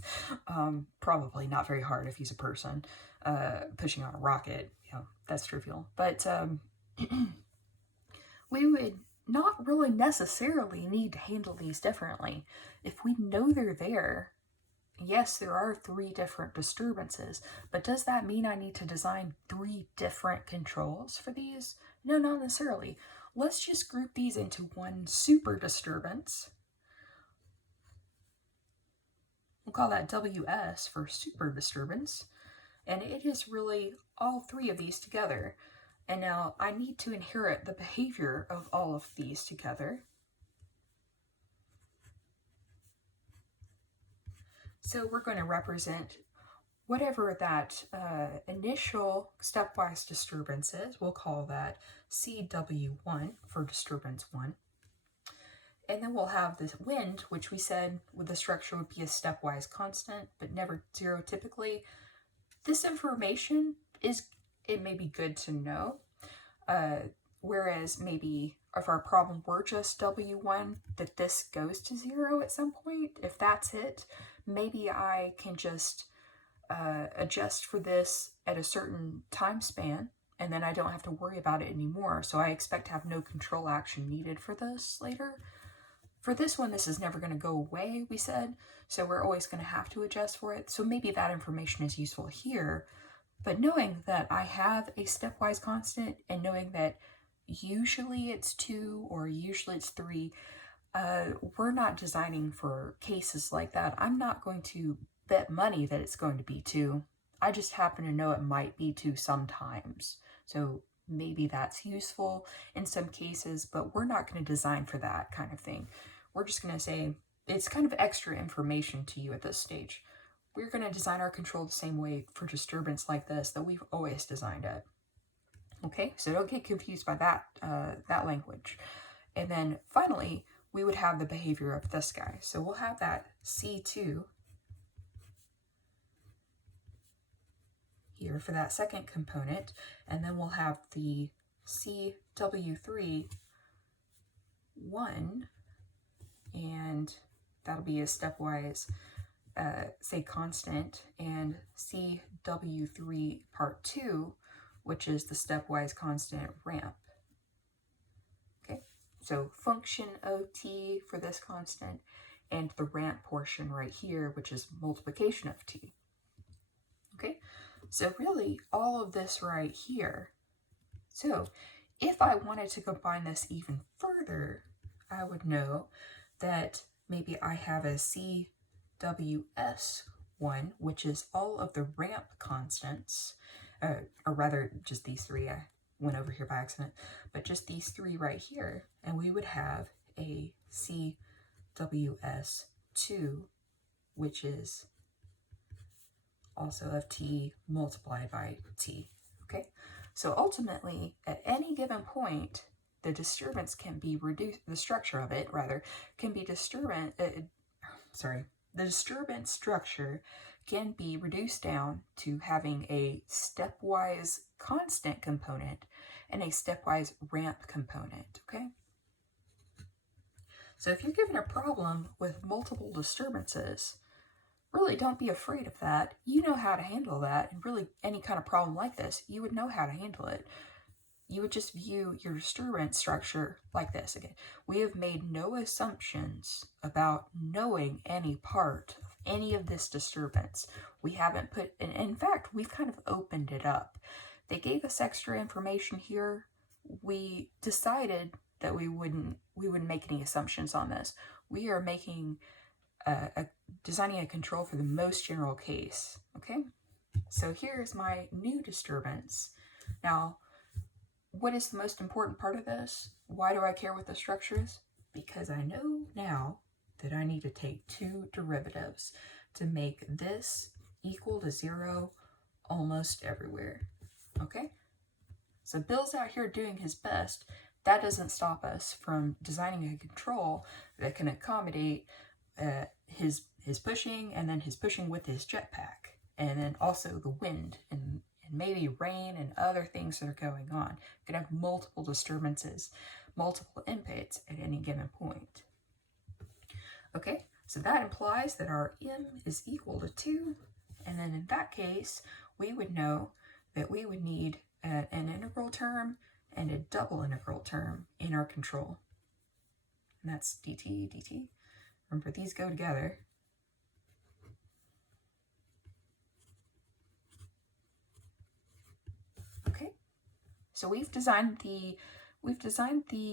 Probably not very hard if he's a person pushing on a rocket. You know, that's trivial. But we would not really necessarily need to handle these differently. If we know they're there, yes, there are 3 different disturbances, but does that mean I need to design 3 different controls for these? No, not necessarily. Let's just group these into one super disturbance. We'll call that WS for super disturbance, and it is really all 3 of these together. And now I need to inherit the behavior of all of these together. So we're going to represent whatever that initial stepwise disturbance is. We'll call that CW1 for disturbance 1. And then we'll have this wind, which we said with the structure would be a stepwise constant, but never 0 typically. This information it may be good to know. Whereas maybe if our problem were just W1, that this goes to 0 at some point, if that's it, maybe I can just adjust for this at a certain time span, and then I don't have to worry about it anymore. So I expect to have no control action needed for this later. For this one, this is never going to go away, we said, so we're always going to have to adjust for it. So maybe that information is useful here, but knowing that I have a stepwise constant and knowing that usually it's 2 or usually it's 3, we're not designing for cases like that. I'm not going to bet money that it's going to be 2. I just happen to know it might be 2 sometimes. So maybe that's useful in some cases, but we're not going to design for that kind of thing. We're just going to say it's kind of extra information to you at this stage. We're going to design our control the same way for disturbance like this that we've always designed it. Okay, so don't get confused by that language. And then finally, we would have the behavior of this guy. So we'll have that C2 here for that second component, and then we'll have the CW3 1, and that'll be a stepwise say constant, and CW3 part 2, which is the stepwise constant ramp. Okay, so function OT for this constant, and the ramp portion right here, which is multiplication of t. Okay, so really all of this right here. So if I wanted to combine this even further, I would know that maybe I have a CWS1, which is all of the ramp constants, or rather just these three. I went over here by accident, but just these three right here, and we would have a CWS2, which is also of t multiplied by t. Okay, so ultimately at any given point, the disturbance can be reduced, the structure of it rather can be the disturbance structure can be reduced down to having a stepwise constant component and a stepwise ramp component. Okay, so if you're given a problem with multiple disturbances, really don't be afraid of that. You know how to handle that, and really any kind of problem like this, you would know how to handle it. You would just view your disturbance structure like this. Again, we have made no assumptions about knowing any part of any of this disturbance. We haven't put, and in fact, we've kind of opened it up. They gave us extra information here. We decided that we wouldn't make any assumptions on this. We are making designing a control for the most general case. Okay, so here's my new disturbance. Now, what is the most important part of this? Why do I care what the structure is? Because I know now that I need to take two derivatives to make this equal to 0 almost everywhere. Okay, so Bill's out here doing his best. That doesn't stop us from designing a control that can accommodate his pushing, and then his pushing with his jetpack, and then also the wind and maybe rain and other things that are going on. You can have multiple disturbances, multiple inputs at any given point. Okay, so that implies that our m is equal to 2, and then in that case, we would know that we would need an integral term and a double integral term in our control. And that's dt, dt. Remember, these go together. Okay, so we've designed the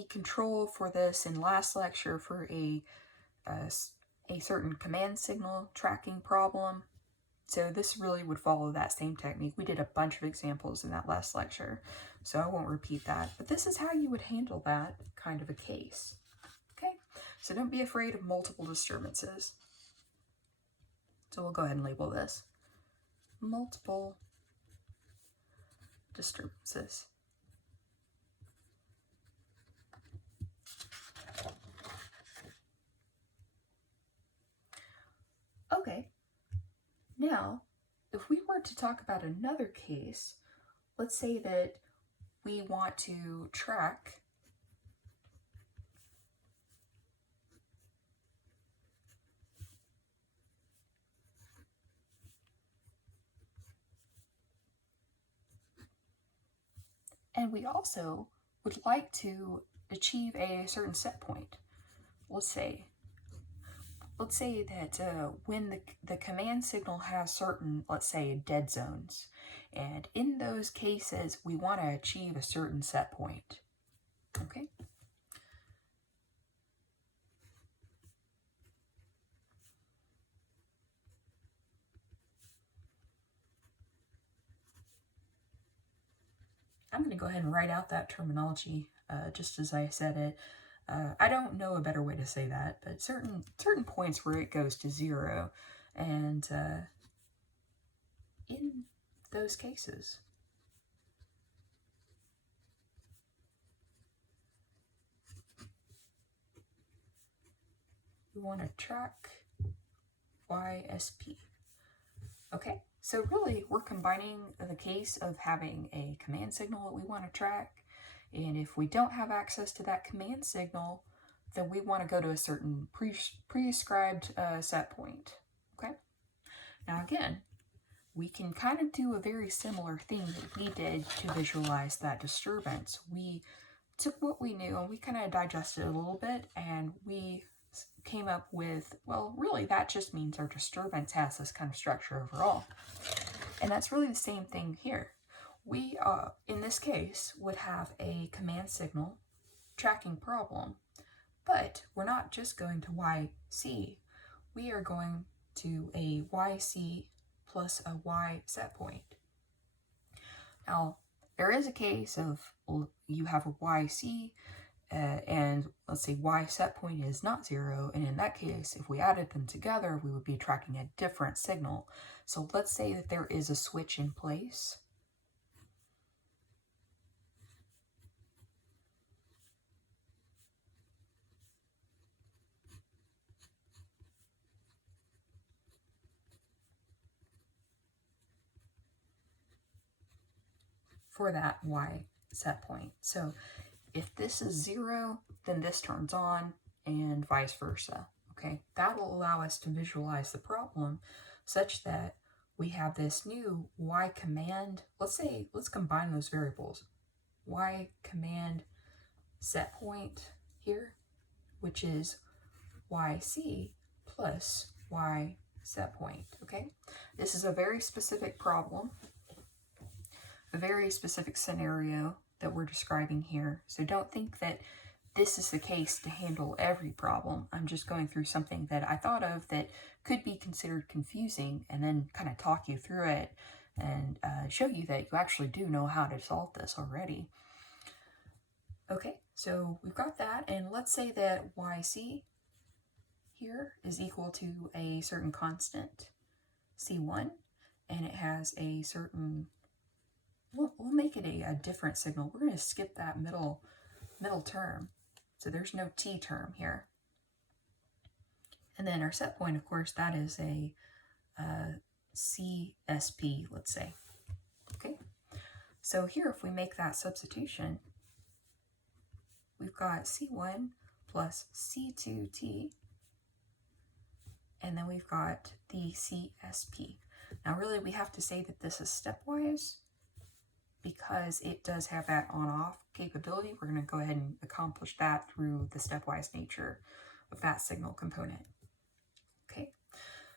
control for this in last lecture for a certain command signal tracking problem. So this really would follow that same technique. We did a bunch of examples in that last lecture, so I won't repeat that. But this is how you would handle that kind of a case. Okay, so don't be afraid of multiple disturbances. So we'll go ahead and label this multiple disturbances. Okay, now if we were to talk about another case, let's say that we want to track and we also would like to achieve a certain set point. Let's say that when the command signal has certain, let's say, dead zones, and in those cases we want to achieve a certain set point. Okay, I'm going to go ahead and write out that terminology just as I said it. I don't know a better way to say that, but certain points where it goes to 0, and in those cases, we want to track YSP. Okay, so really we're combining the case of having a command signal that we want to track, and if we don't have access to that command signal, then we want to go to a certain prescribed set point. Okay, now again, we can kind of do a very similar thing that we did to visualize that disturbance. We took what we knew and we kind of digested it a little bit, and we came up with, well, really that just means our disturbance has this kind of structure overall. And that's really the same thing here. We, in this case, would have a command signal tracking problem, but we're not just going to YC. We are going to a yc plus a y set point. Now, there is a case of, well, you have a yc, and let's say y set point is not 0, and in that case, if we added them together, we would be tracking a different signal. So let's say that there is a switch in place. For that y set point. So if this is 0, then this turns on, and vice versa. Okay, that'll allow us to visualize the problem such that we have this new y command. Let's combine those variables. Y command set point here, which is yc plus y set point. Okay, this is a very specific problem, a very specific scenario that we're describing here. So don't think that this is the case to handle every problem. I'm just going through something that I thought of that could be considered confusing, and then kind of talk you through it and show you that you actually do know how to solve this already. Okay, so we've got that, and let's say that yc here is equal to a certain constant, c1, and it has a certain, we'll make it a different signal. We're going to skip that middle term. So there's no t term here. And then our set point, of course, that is a CSP, let's say. Okay. So here, if we make that substitution, we've got C1 plus C2t, and then we've got the CSP. Now, really, we have to say that this is stepwise, because it does have that on-off capability. We're going to go ahead and accomplish that through the stepwise nature of that signal component. Okay,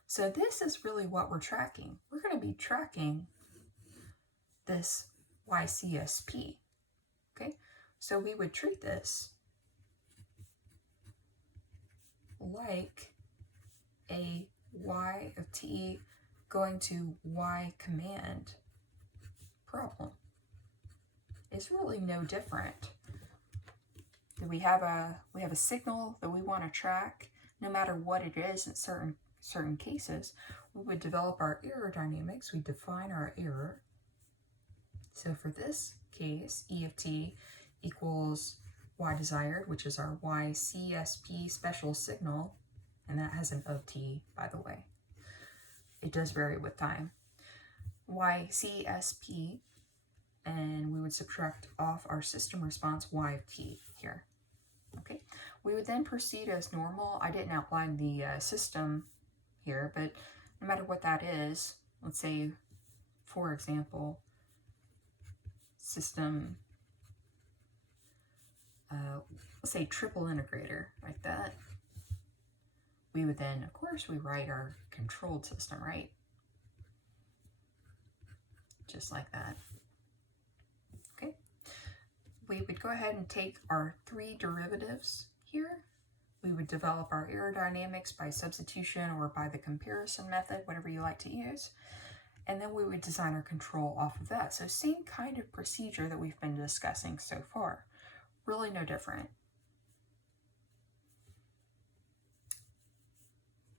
so this is really what we're tracking. We're going to be tracking this YCSP. Okay, so we would treat this like a y of t going to y command problem. It's really no different. We have a signal that we want to track, no matter what it is. In certain cases, we would develop our error dynamics. We define our error. So for this case, E of t equals y desired, which is our YCSP special signal, and that has an of t, by the way. It does vary with time. YCSP, and we would subtract off our system response y of t here. Okay, we would then proceed as normal. I didn't outline the system here, but no matter what that is, let's say, for example, system, let's say triple integrator, like that. We would then, of course, we write our controlled system, right? Just like that. Okay. We would go ahead and take our 3 derivatives here. We would develop our error dynamics by substitution or by the comparison method, whatever you like to use. And then we would design our control off of that. So same kind of procedure that we've been discussing so far. Really no different.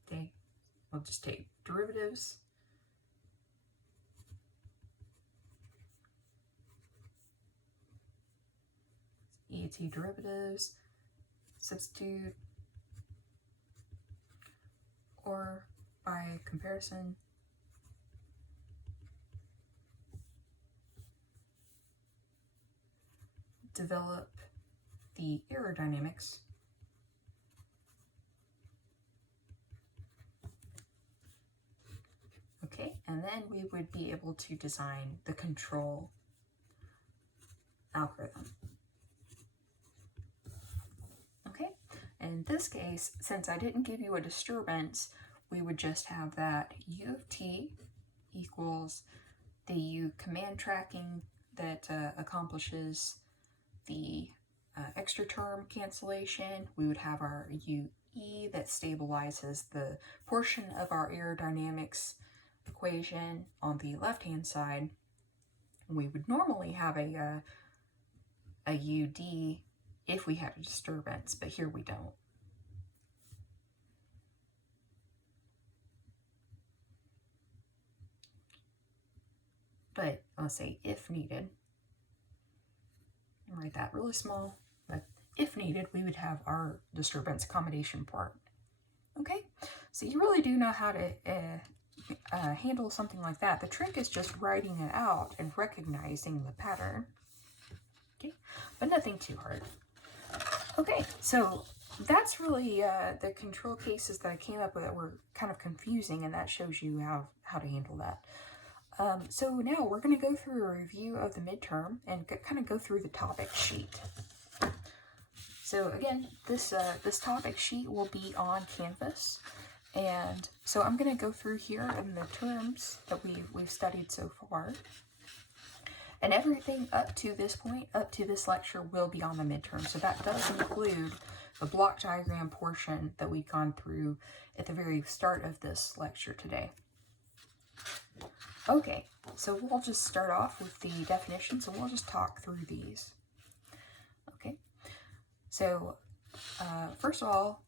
Okay, we'll just take derivatives. EAT derivatives, substitute, or by comparison, develop the error dynamics okay, and then we would be able to design the control algorithm. Okay, in this case, since I didn't give you a disturbance, we would just have that U of t equals the U command tracking that accomplishes the extra term cancellation. We would have our U E that stabilizes the portion of our aerodynamics equation on the left-hand side. We would normally have a UD if we had a disturbance, but here we don't. But I'll say if needed. I'll write that really small, but if needed, we would have our disturbance accommodation part. Okay, so you really do know how to handle something like that. The trick is just writing it out and recognizing the pattern. Okay, but nothing too hard. Okay, so that's really the control cases that I came up with that were kind of confusing, and that shows you how to handle that. So now we're going to go through a review of the midterm and kind of go through the topic sheet. So again, this topic sheet will be on Canvas, and so I'm going to go through here in the terms that we've studied so far, and everything up to this point, up to this lecture, will be on the midterm. So that does include the block diagram portion that we've gone through at the very start of this lecture today. Okay, so we'll just start off with the definitions, and we'll just talk through these. Okay, so first of all,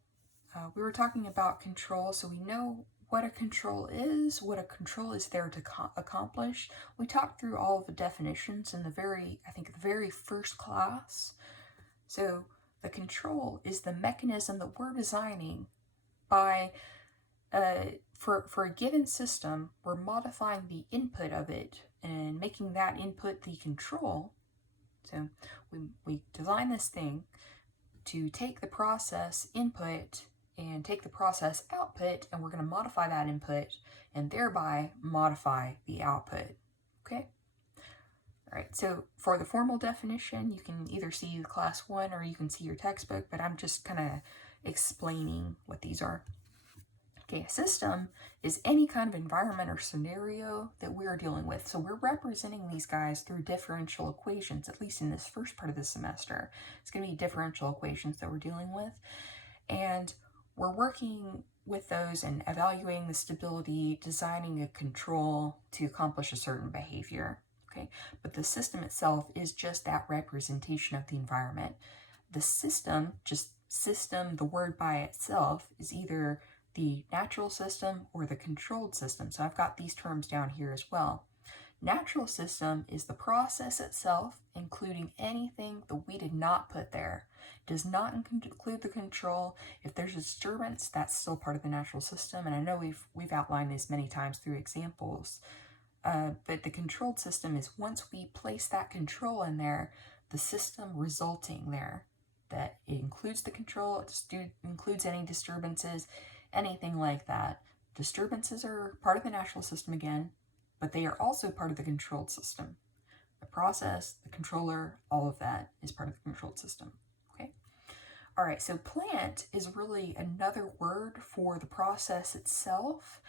we were talking about control, so we know what a control is, what a control is there to accomplish. We talked through all of the definitions in the very first class. So the control is the mechanism that we're designing by for a given system. We're modifying the input of it and making that input the control. So we design this thing to take the process input and take the process output, and we're going to modify that input and thereby modify the output. Okay? All right, so for the formal definition, you can either see the class 1 or you can see your textbook, but I'm just kind of explaining what these are. Okay, a system is any kind of environment or scenario that we're dealing with. So we're representing these guys through differential equations, at least in this first part of the semester. It's going to be differential equations that we're dealing with. And we're working with those and evaluating the stability, designing a control to accomplish a certain behavior. Okay, but the system itself is just that representation of the environment. The system, the word by itself, is either the natural system or the controlled system. So I've got these terms down here as well. Natural system is the process itself, including anything that we did not put there. It does not include the control. If there's a disturbance, that's still part of the natural system. And I know we've outlined this many times through examples. But the controlled system is once we place that control in there, the system resulting there. That it includes the control, it includes any disturbances, anything like that. Disturbances are part of the natural system again, but they are also part of the controlled system. The process, the controller, all of that is part of the controlled system. Okay. All right, so plant is really another word for the process itself.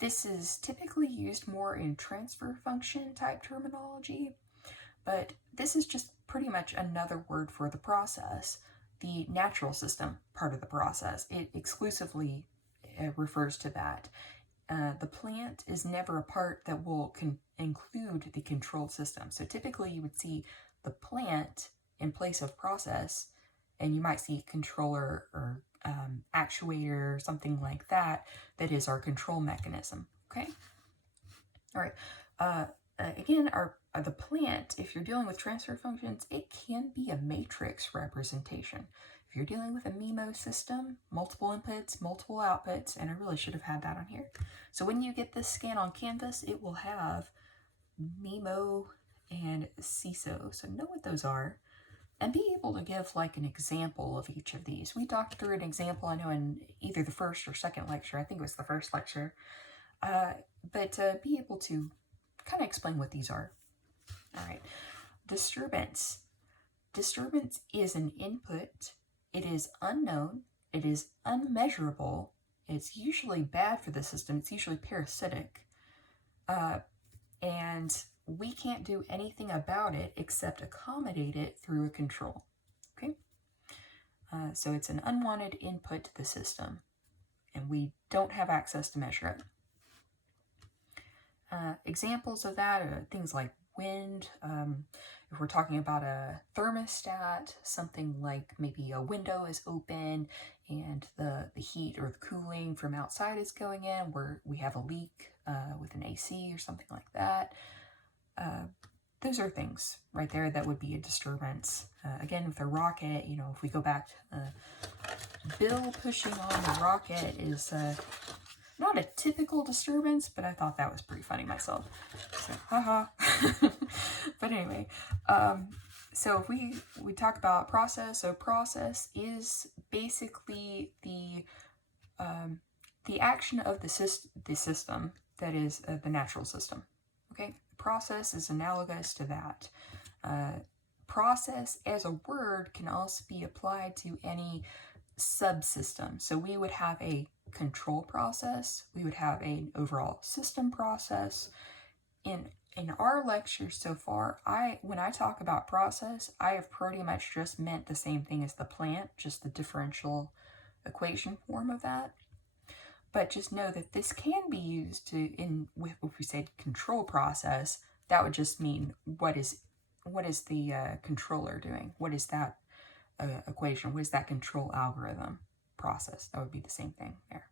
This is typically used more in transfer function type terminology, but this is just pretty much another word for the process. The natural system part of the process, it exclusively refers to that. The plant is never a part that will include the controlled system. So typically you would see the plant in place of process, and you might see controller or actuator, something like that, that is our control mechanism. Okay? All right. Again, the plant, if you're dealing with transfer functions, it can be a matrix representation. If you're dealing with a MIMO system, multiple inputs, multiple outputs, and I really should have had that on here. So when you get this scan on Canvas, it will have MIMO and CISO. So know what those are and be able to give like an example of each of these. We talked through an example, I know, in either the first or second lecture. I think it was the first lecture. But be able to kind of explain what these are. All right. Disturbance. Disturbance is an input. It is unknown. It is unmeasurable. It's usually bad for the system. It's usually parasitic. And we can't do anything about it except accommodate it through a control. Okay? So it's an unwanted input to the system, and we don't have access to measure it. Examples of that are things like wind. If we're talking about a thermostat, something like maybe a window is open and the heat or the cooling from outside is going in, where we have a leak with an AC or something like that. Those are things right there that would be a disturbance. Again, with a rocket, you know, if we go back to Bill pushing on the rocket is not a typical disturbance, but I thought that was pretty funny myself. So, haha. But anyway, so if we talk about process, so process is basically the action of the system that is the natural system. Okay, process is analogous to that. Process as a word can also be applied to any subsystem. So we would have a control process, we would have an overall system process. In our lectures so far, when I talk about process, I have pretty much just meant the same thing as the plant, just the differential equation form of that. But just know that this can be used with if we say control process, that would just mean what is the controller doing? What is that equation? What is that control algorithm process? That would be the same thing there.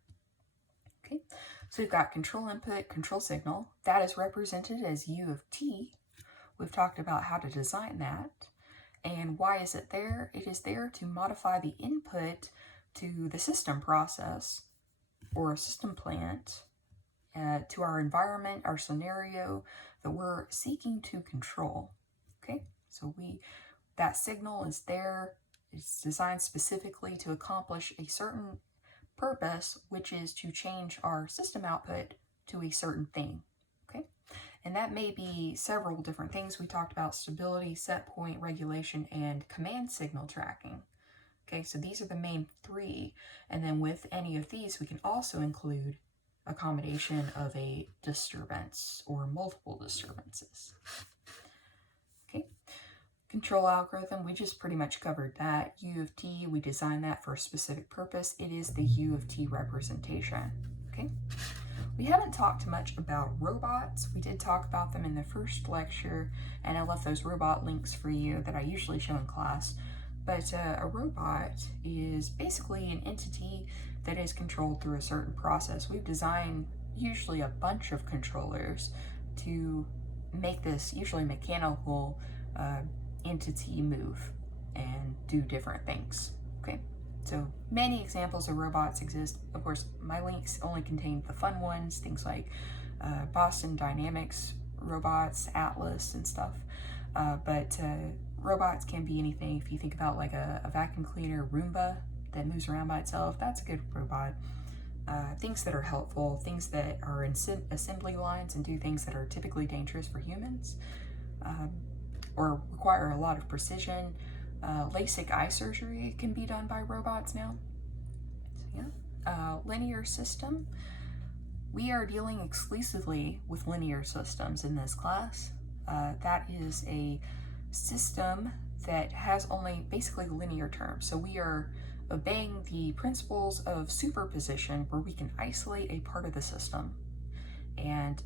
Okay, so we've got control input, control signal. That is represented as U of t. We've talked about how to design that. And why is it there? It is there to modify the input to the system process or a system plant, to our environment, our scenario that we're seeking to control. Okay, so that signal is there. It's designed specifically to accomplish a certain purpose, which is to change our system output to a certain thing. Okay, and that may be several different things. We talked about stability, set point, regulation, and command signal tracking. Okay, so these are the main three, and then with any of these, we can also include a combination of a disturbance or multiple disturbances. Okay, control algorithm, we just pretty much covered that. U of t, we designed that for a specific purpose. It is the U of t representation. Okay, we haven't talked much about robots. We did talk about them in the first lecture, and I left those robot links for you that I usually show in class. But a robot is basically an entity that is controlled through a certain process. We've designed usually a bunch of controllers to make this usually mechanical entity move and do different things. Okay, so many examples of robots exist. Of course, my links only contain the fun ones, things like Boston Dynamics robots, Atlas, and stuff. But robots can be anything. If you think about like a vacuum cleaner, Roomba, that moves around by itself, that's a good robot. Things that are helpful, things that are in assembly lines and do things that are typically dangerous for humans, or require a lot of precision. LASIK eye surgery can be done by robots now. So yeah, linear system. We are dealing exclusively with linear systems in this class. That is a system that has only basically linear terms. So we are obeying the principles of superposition, where we can isolate a part of the system. And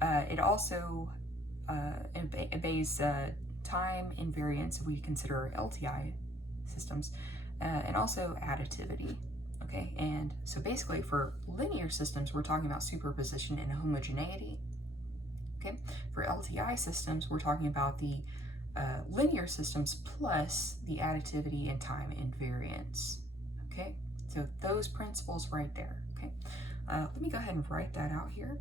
it also obeys time invariance if we consider LTI systems, and also additivity. Okay, and so basically for linear systems, we're talking about superposition and homogeneity. Okay, for LTI systems, we're talking about the linear systems plus the additivity and time invariance. Okay, so those principles right there. Okay, let me go ahead and write that out here.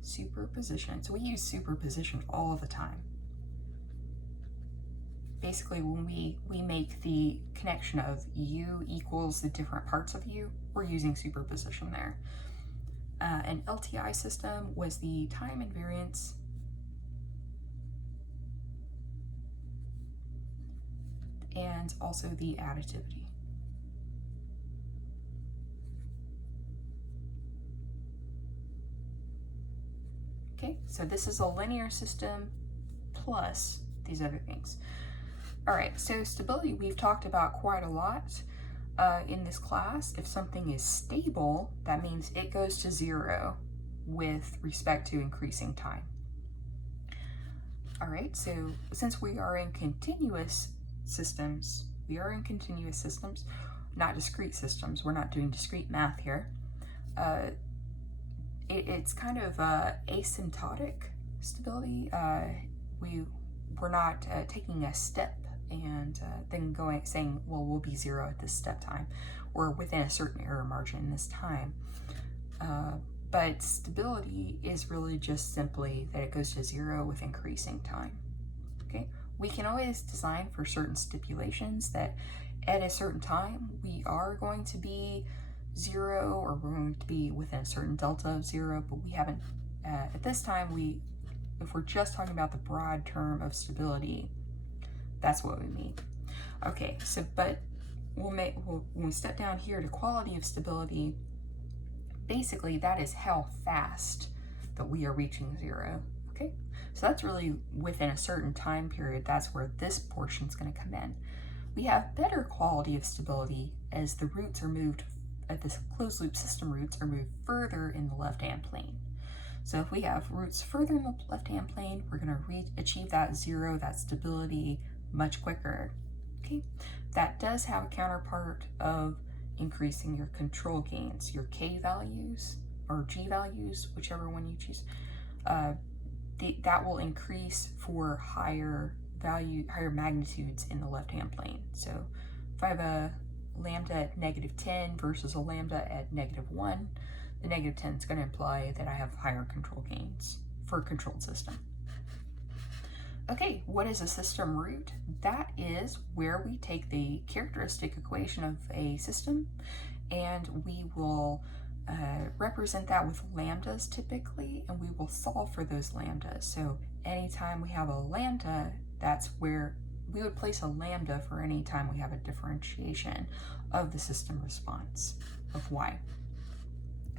Superposition. So we use superposition all the time. Basically, when we make the connection of U equals the different parts of U, we're using superposition there. An LTI system was the time invariance and also the additivity. Okay, so this is a linear system plus these other things. All right, so stability we've talked about quite a lot in this class. If something is stable, that means it goes to 0 with respect to increasing time. All right, so since we are in continuous systems, not discrete systems. We're not doing discrete math here. It's kind of asymptotic stability. We're not taking a step and then saying, well, we'll be 0 at this step time, or within a certain error margin in this time. But stability is really just simply that it goes to 0 with increasing time. Okay, we can always design for certain stipulations that at a certain time we are going to be 0, or we're going to be within a certain delta of 0, but we haven't, at this time, if we're just talking about the broad term of stability, that's what we mean. Okay, so, but when we step down here to quality of stability, basically that is how fast that we are reaching 0, okay? So that's really within a certain time period, that's where this portion is going to come in. We have better quality of stability as the roots are moved, this closed loop system roots are moved further in the left-hand plane. So if we have roots further in the left-hand plane, we're going to achieve that 0, that stability, much quicker. Okay, that does have a counterpart of increasing your control gains, your K values or G values, whichever one you choose. That will increase for higher magnitudes in the left-hand plane. So if I have a lambda at -10 versus a lambda at -1, the -10 is going to imply that I have higher control gains for a controlled system. Okay, what is a system root? That is where we take the characteristic equation of a system and we will represent that with lambdas typically, and we will solve for those lambdas. So anytime we have a lambda, that's where we would place a lambda for any time we have a differentiation of the system response of y.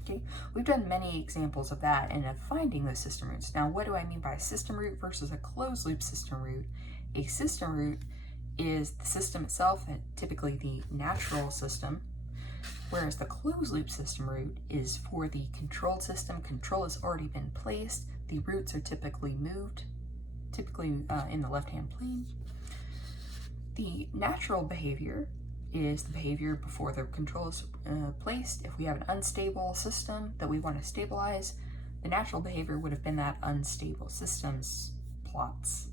Okay, we've done many examples of that and of finding the system roots. Now, what do I mean by a system root versus a closed loop system root? A system root is the system itself, and typically the natural system, whereas the closed loop system root is for the controlled system. Control has already been placed. The roots are typically moved, in the left-hand plane. The natural behavior is the behavior before the control is placed. If we have an unstable system that we want to stabilize, the natural behavior would have been that unstable system's plots.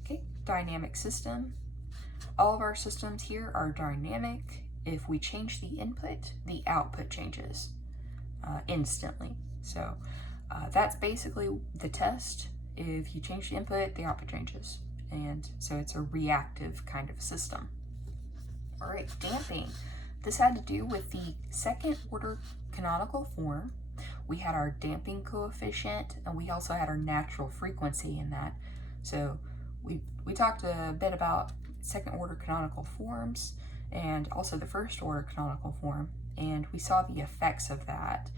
Okay, dynamic system. All of our systems here are dynamic. If we change the input, the output changes instantly. So that's basically the test. If you change the input, the output changes. And so it's a reactive kind of system. All right, damping. This had to do with the second order canonical form. We had our damping coefficient, and we also had our natural frequency in that. So we talked a bit about second order canonical forms and also the first order canonical form, and we saw the effects of that.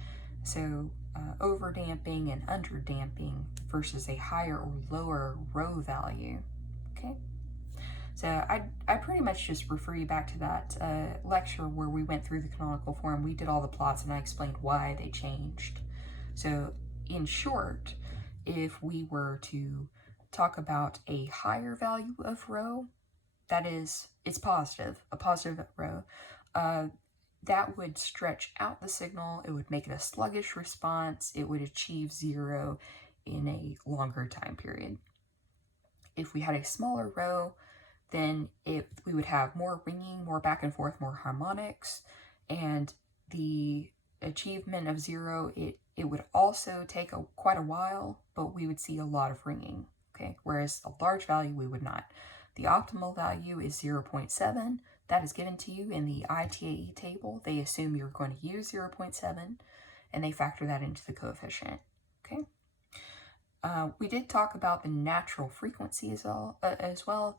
So over damping and under damping versus a higher or lower rho value. Okay. So I pretty much just refer you back to that lecture where we went through the canonical form. We did all the plots and I explained why they changed. So in short, if we were to talk about a higher value of rho, that is, it's positive, a positive rho, that would stretch out the signal. It would make it a sluggish response. It would achieve 0 in a longer time period. If we had a smaller rho, then we would have more ringing, more back and forth, more harmonics, and the achievement of 0, it would also take quite a while, but we would see a lot of ringing, okay? Whereas a large value, we would not. The optimal value is 0.7. That is given to you in the ITAE table. They assume you're going to use 0.7, and they factor that into the coefficient, okay? We did talk about the natural frequency as well,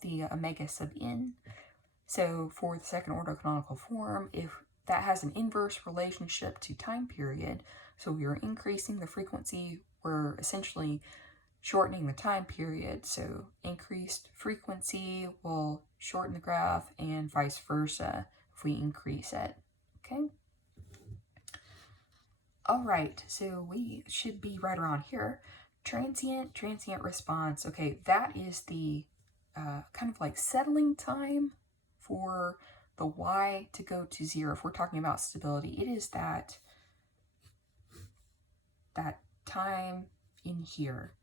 the omega sub n. So for the second order canonical form, if that has an inverse relationship to time period, so we are increasing the frequency, we're essentially shortening the time period. So increased frequency will shorten the graph and vice versa if we increase it. Okay. All right, so we should be right around here. Transient response. Okay, that is the kind of like settling time for the y to go to 0. If we're talking about stability, it is that time in here.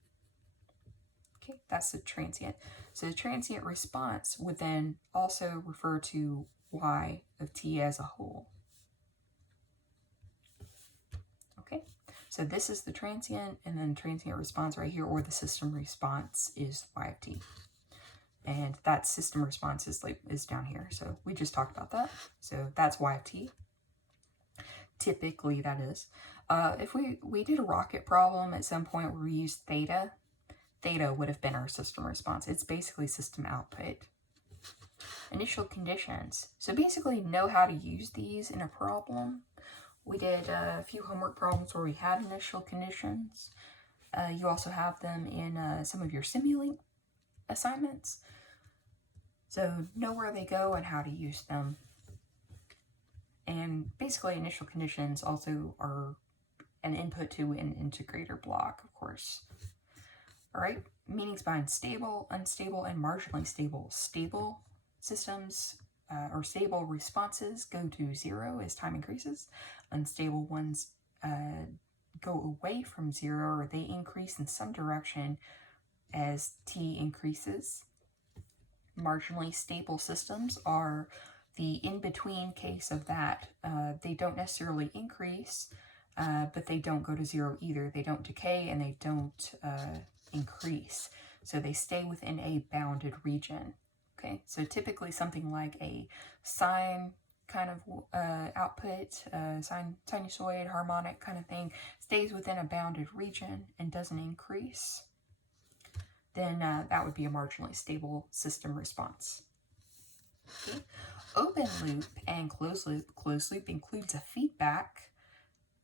Okay, that's the transient. So the transient response would then also refer to y of t as a whole. Okay, so this is the transient, and then transient response right here, or the system response is y of t. And that system response is down here. So we just talked about that. So that's y of t. Typically, that is. If we did a rocket problem at some point where we used theta would have been our system response. It's basically system output. Initial conditions. So basically know how to use these in a problem. We did a few homework problems where we had initial conditions. You also have them in some of your Simulink assignments. So know where they go and how to use them. And basically initial conditions also are an input to an integrator block, of course. All right, meanings behind stable, unstable, and marginally stable. Stable systems or stable responses go to 0 as time increases. Unstable ones go away from 0, or they increase in some direction as t increases. Marginally stable systems are the in-between case of that. They don't necessarily increase, but they don't go to 0 either. They don't decay and they don't increase. So they stay within a bounded region. Okay, so typically something like a sine kind of output, sinusoid, harmonic kind of thing, stays within a bounded region and doesn't increase, then that would be a marginally stable system response. Okay. Open loop and closed loop. Closed loop includes a feedback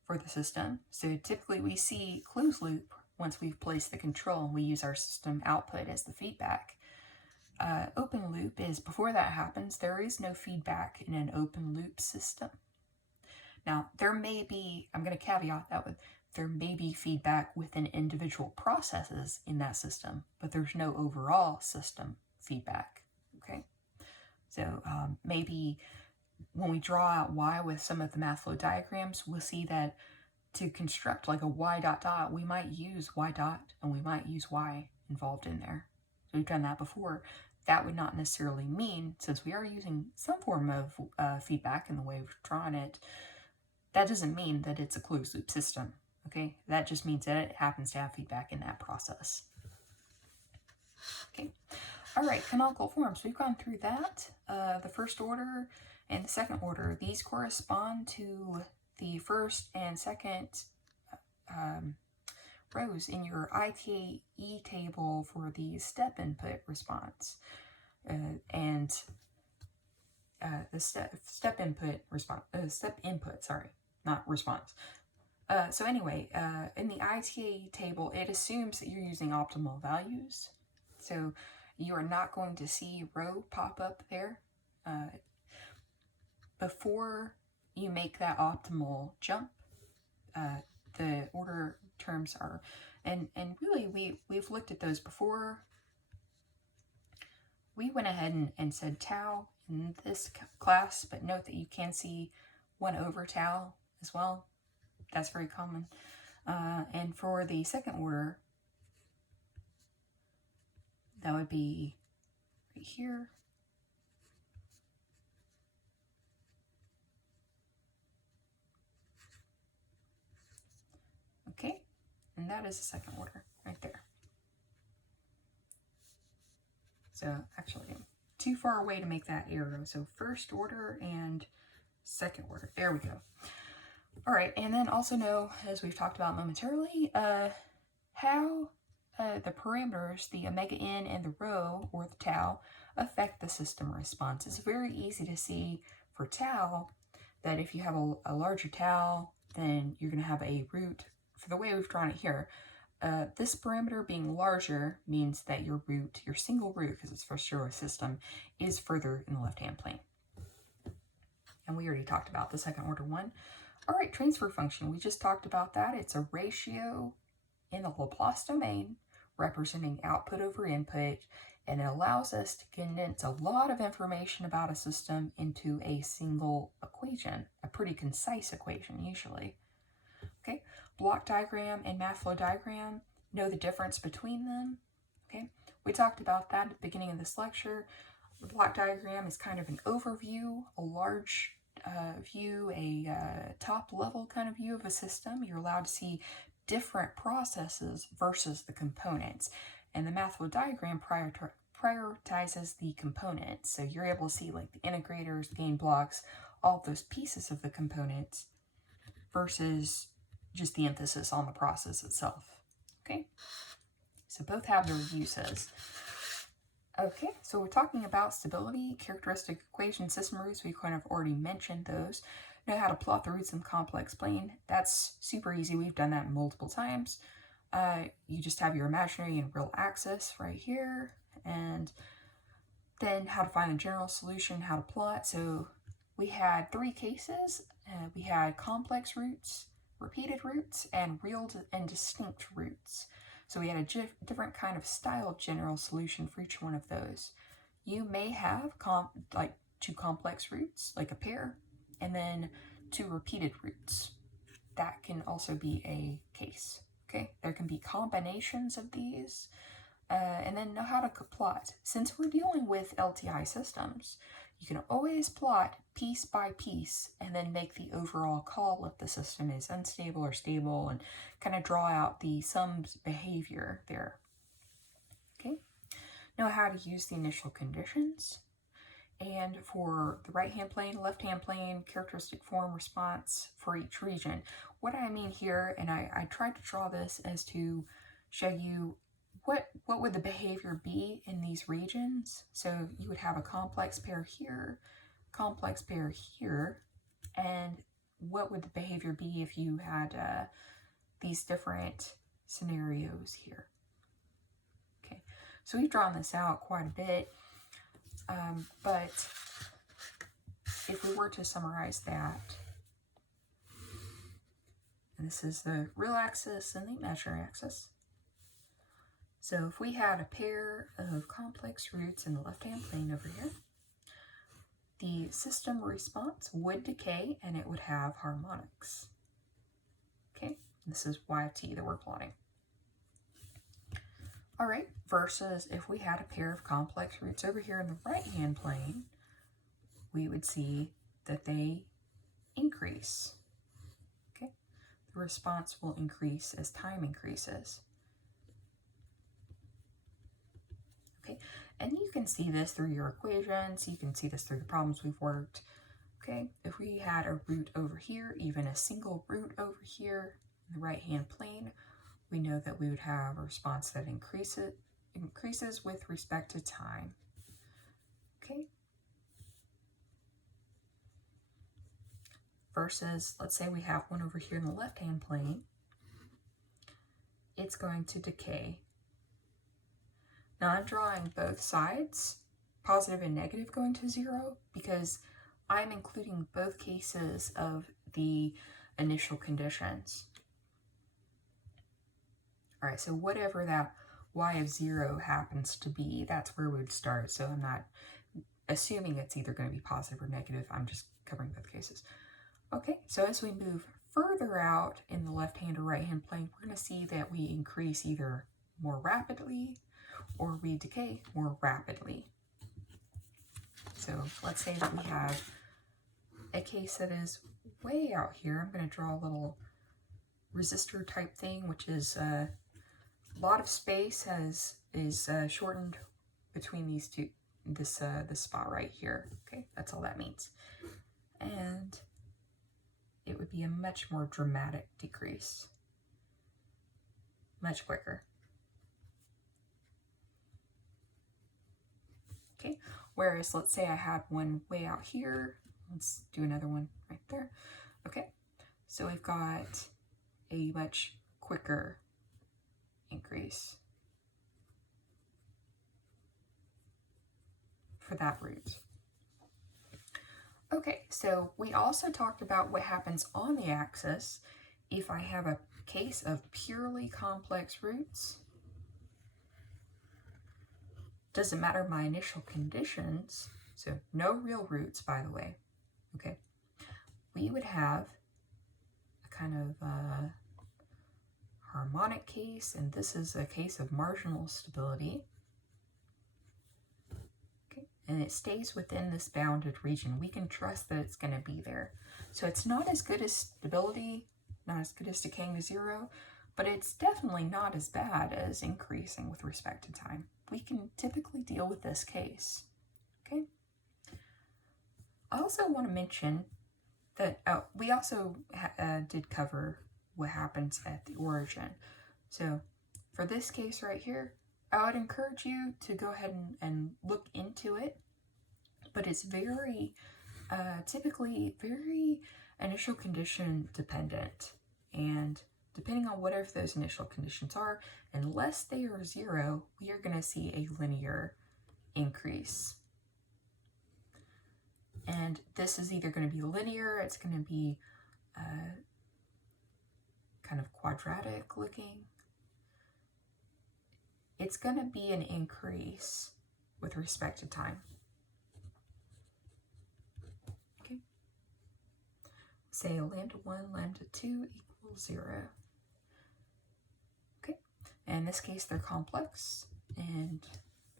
for the system. So typically we see closed loop once we've placed the control and we use our system output as the feedback. Open loop is before that happens, there is no feedback in an open loop system. Now, there may be, I'm going to caveat that with, there may be feedback within individual processes in that system, but there's no overall system feedback, okay? So maybe when we draw out y with some of the math flow diagrams, we'll see that to construct like a y dot dot, we might use y dot and we might use y involved in there. So we've done that before. That would not necessarily mean, since we are using some form of feedback in the way we've drawn it, that doesn't mean that it's a closed loop system, okay? That just means that it happens to have feedback in that process. Okay, all right, canonical forms. We've gone through that. The first order and the second order, these correspond to the first and second rows in your ITAE table for the step input response. And the step input, sorry, not response. So anyway, in the ITAE table, it assumes that you're using optimal values. So you are not going to see row pop up there. Before you make that optimal jump, the order terms are, and really we've looked at those before. We went ahead and said tau in this class, but note that you can see 1 over tau as well. That's very common. And for the second order, that would be right here. Okay, and that is the second order right there. So actually, I'm too far away to make that arrow. So first order and second order. There we go. All right, and then also know, as we've talked about momentarily, how the parameters, the omega n and the rho, or the tau, affect the system response. It's very easy to see for tau that if you have a larger tau, then you're going to have a root, for the way we've drawn it here, this parameter being larger means that your root, your single root, because it's first order system, is further in the left-hand plane. And we already talked about the second order one. All right, transfer function. We just talked about that. It's a ratio in the Laplace domain representing output over input, and it allows us to condense a lot of information about a system into a single equation, a pretty concise equation usually. Okay, block diagram and math flow diagram, know the difference between them. Okay, we talked about that at the beginning of this lecture. The block diagram is kind of an overview, a large view, a top level kind of view of a system. You're allowed to see different processes versus the components. And the math flow diagram prioritizes the components. So you're able to see like the integrators, gain blocks, all of those pieces of the components versus just the emphasis on the process itself. Okay, so both have their uses. Okay, so we're talking about stability, characteristic equation, system roots. We kind of already mentioned those. Know how to plot the roots in complex plane. That's super easy. We've done that multiple times. You just have your imaginary and real axis right here, and then how to find the general solution, how to plot. So we had three cases. We had complex roots, repeated roots, and real and distinct roots. So we had a different kind of style of general solution for each one of those. You may have like two complex roots, like a pair, and then two repeated roots. That can also be a case. Okay, there can be combinations of these, and then know how to plot. Since we're dealing with LTI systems, you can always plot piece by piece and then make the overall call if the system is unstable or stable and kind of draw out the sum's behavior there. Okay, know how to use the initial conditions. And for the right-hand plane, left-hand plane, characteristic form response for each region. What I mean here, and I tried to draw this as to show you what would the behavior be in these regions. So you would have a complex pair here, complex pair here, and what would the behavior be if you had these different scenarios here. Okay, so we've drawn this out quite a bit, but if we were to summarize that, and this is the real axis and the imaginary axis. So if we had a pair of complex roots in the left-hand plane over here, the system response would decay and it would have harmonics. Okay, this is y of t that we're plotting. All right, versus if we had a pair of complex roots over here in the right-hand plane, we would see that they increase. Okay, the response will increase as time increases. Okay, and you can see this through your equations, you can see this through the problems we've worked. Okay, if we had a root over here, even a single root over here in the right-hand plane, we know that we would have a response that increases with respect to time. Okay, versus, let's say we have one over here in the left-hand plane, it's going to decay. Now I'm drawing both sides, positive and negative, going to 0 because I'm including both cases of the initial conditions. All right, so whatever that y of 0 happens to be, that's where we would start. So I'm not assuming it's either going to be positive or negative. I'm just covering both cases. Okay, so as we move further out in the left-hand or right-hand plane, we're going to see that we increase either more rapidly or we decay more rapidly. So let's say that we have a case that is way out here. I'm going to draw a little resistor type thing, which is a lot of space is shortened between these two, this spot right here. Okay, that's all that means. And it would be a much more dramatic decrease, much quicker. Okay, whereas let's say I had one way out here. Let's do another one right there. Okay, so we've got a much quicker increase for that root. Okay, so we also talked about what happens on the axis if I have a case of purely complex roots. Doesn't matter my initial conditions, so no real roots, by the way, okay? We would have a kind of harmonic case, and this is a case of marginal stability. Okay, and it stays within this bounded region. We can trust that it's going to be there. So it's not as good as stability, not as good as decaying to zero, but it's definitely not as bad as increasing with respect to time. We can typically deal with this case, okay? I also want to mention that we also did cover what happens at the origin. So for this case right here, I would encourage you to go ahead and look into it, but it's very, typically very initial condition dependent, and depending on whatever those initial conditions are, unless they are zero, we are going to see a linear increase. And this is either going to be linear, it's going to be kind of quadratic looking. It's going to be an increase with respect to time. Okay. Say lambda 1, lambda 2 equals 0. Okay. And in this case, they're complex, and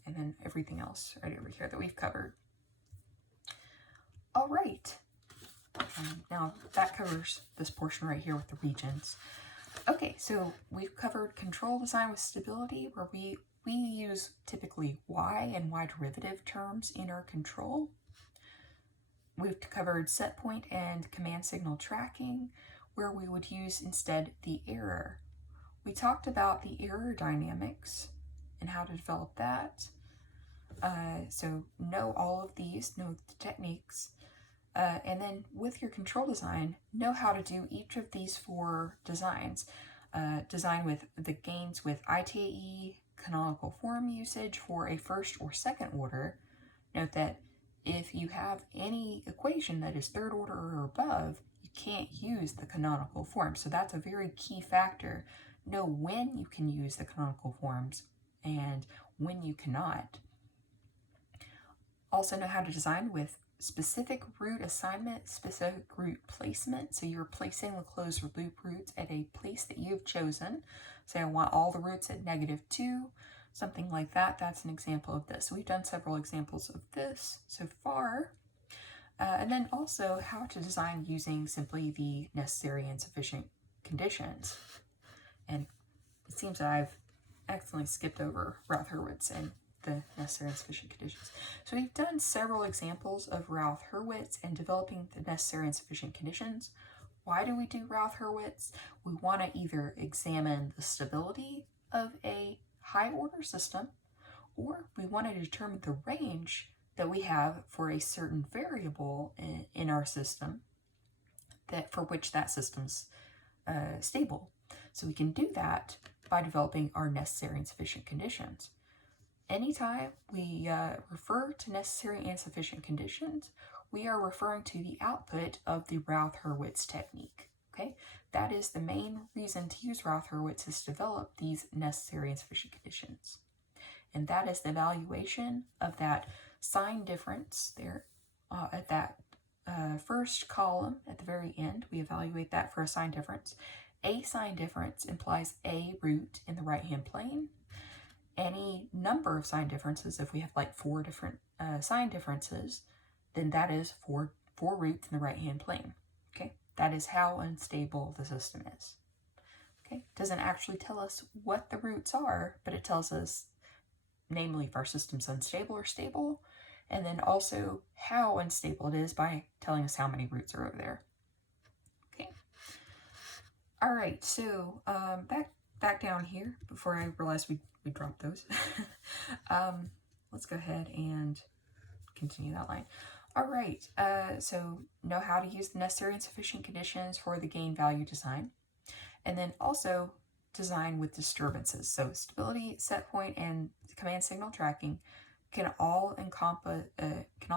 then everything else right over here that we've covered. All right. Now that covers this portion right here with the regions. Okay, so we've covered control design with stability, where we use typically y and y derivative terms in our control. We've covered set point and command signal tracking, where we would use instead the error. We talked about the error dynamics and how to develop that. So know all of these, know the techniques. And then with your control design, know how to do each of these 4 designs. Design with the gains with ITAE, canonical form usage for a first or second order. Note that if you have any equation that is third order or above, you can't use the canonical form. So that's a very key factor. Know when you can use the canonical forms and when you cannot. Also know how to design with specific root assignment, specific root placement. So you're placing the closed loop roots at a place that you've chosen. Say I want all the roots at -2, something like that. That's an example of this. So we've done several examples of this so far. And then also how to design using simply the necessary and sufficient conditions. And it seems that I've accidentally skipped over Routh-Hurwitz and the necessary and sufficient conditions. So we've done several examples of Routh-Hurwitz and developing the necessary and sufficient conditions. Why do we do Routh-Hurwitz? We want to either examine the stability of a high order system, or we want to determine the range that we have for a certain variable in our system that for which that system's stable. So we can do that by developing our necessary and sufficient conditions. Anytime we refer to necessary and sufficient conditions, we are referring to the output of the Routh-Hurwitz technique, okay? That is the main reason to use Routh-Hurwitz, is to develop these necessary and sufficient conditions. And that is the evaluation of that sign difference there at that first column at the very end. We evaluate that for a sign difference. A sign difference implies a root in the right-hand plane. Any number of sign differences, if we have like 4 different sign differences, then that is 4 roots in the right-hand plane. Okay, that is how unstable the system is. Okay, doesn't actually tell us what the roots are, but it tells us, namely, if our system's unstable or stable, and then also how unstable it is by telling us how many roots are over there. Okay. All right, so back down here, before I realized we dropped those. Let's go ahead and continue that line. All right, so know how to use the necessary and sufficient conditions for the gain value design. And then also design with disturbances. So stability, set point, and command signal tracking can all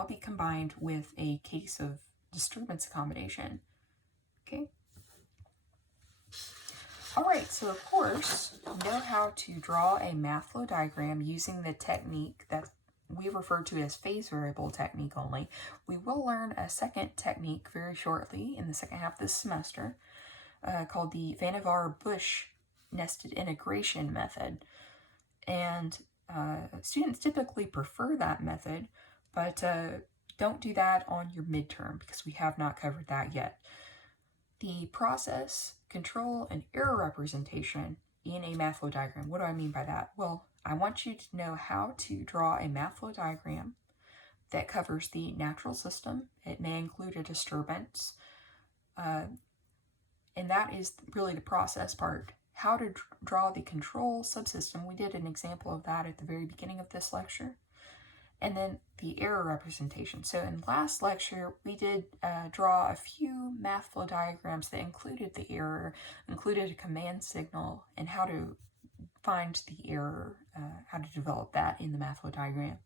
be combined with a case of disturbance accommodation. Okay. All right, so of course, you know how to draw a math flow diagram using the technique that we refer to as phase variable technique only. We will learn a second technique very shortly in the second half of this semester called the Vannevar-Bush nested integration method. And students typically prefer that method, but don't do that on your midterm because we have not covered that yet. The process, control, and error representation in a math flow diagram. What do I mean by that? Well, I want you to know how to draw a math flow diagram that covers the natural system. It may include a disturbance, and that is really the process part. How to draw the control subsystem. We did an example of that at the very beginning of this lecture. And then the error representation. So in last lecture, we did draw a few math flow diagrams that included the error, included a command signal, and how to find the error, how to develop that in the math flow diagram.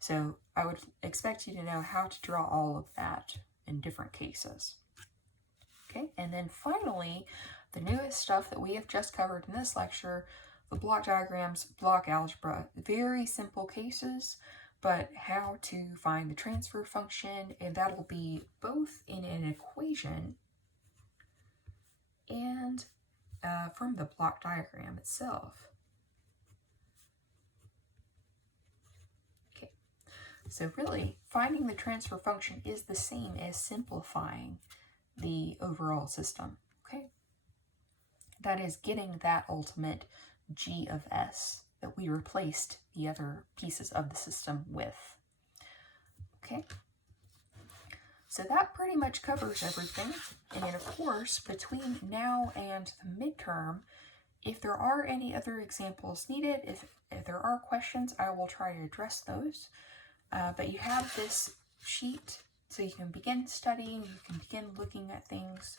So I would expect you to know how to draw all of that in different cases. Okay, and then finally, the newest stuff that we have just covered in this lecture, the block diagrams, block algebra, very simple cases, but how to find the transfer function, and that'll be both in an equation and from the block diagram itself. Okay, so really, finding the transfer function is the same as simplifying the overall system, okay? That is getting that ultimate G of S that we replaced the other pieces of the system with. Okay, so that pretty much covers everything. And then of course, between now and the midterm, if there are any other examples needed, if there are questions, I will try to address those. But you have this sheet, so you can begin studying, you can begin looking at things.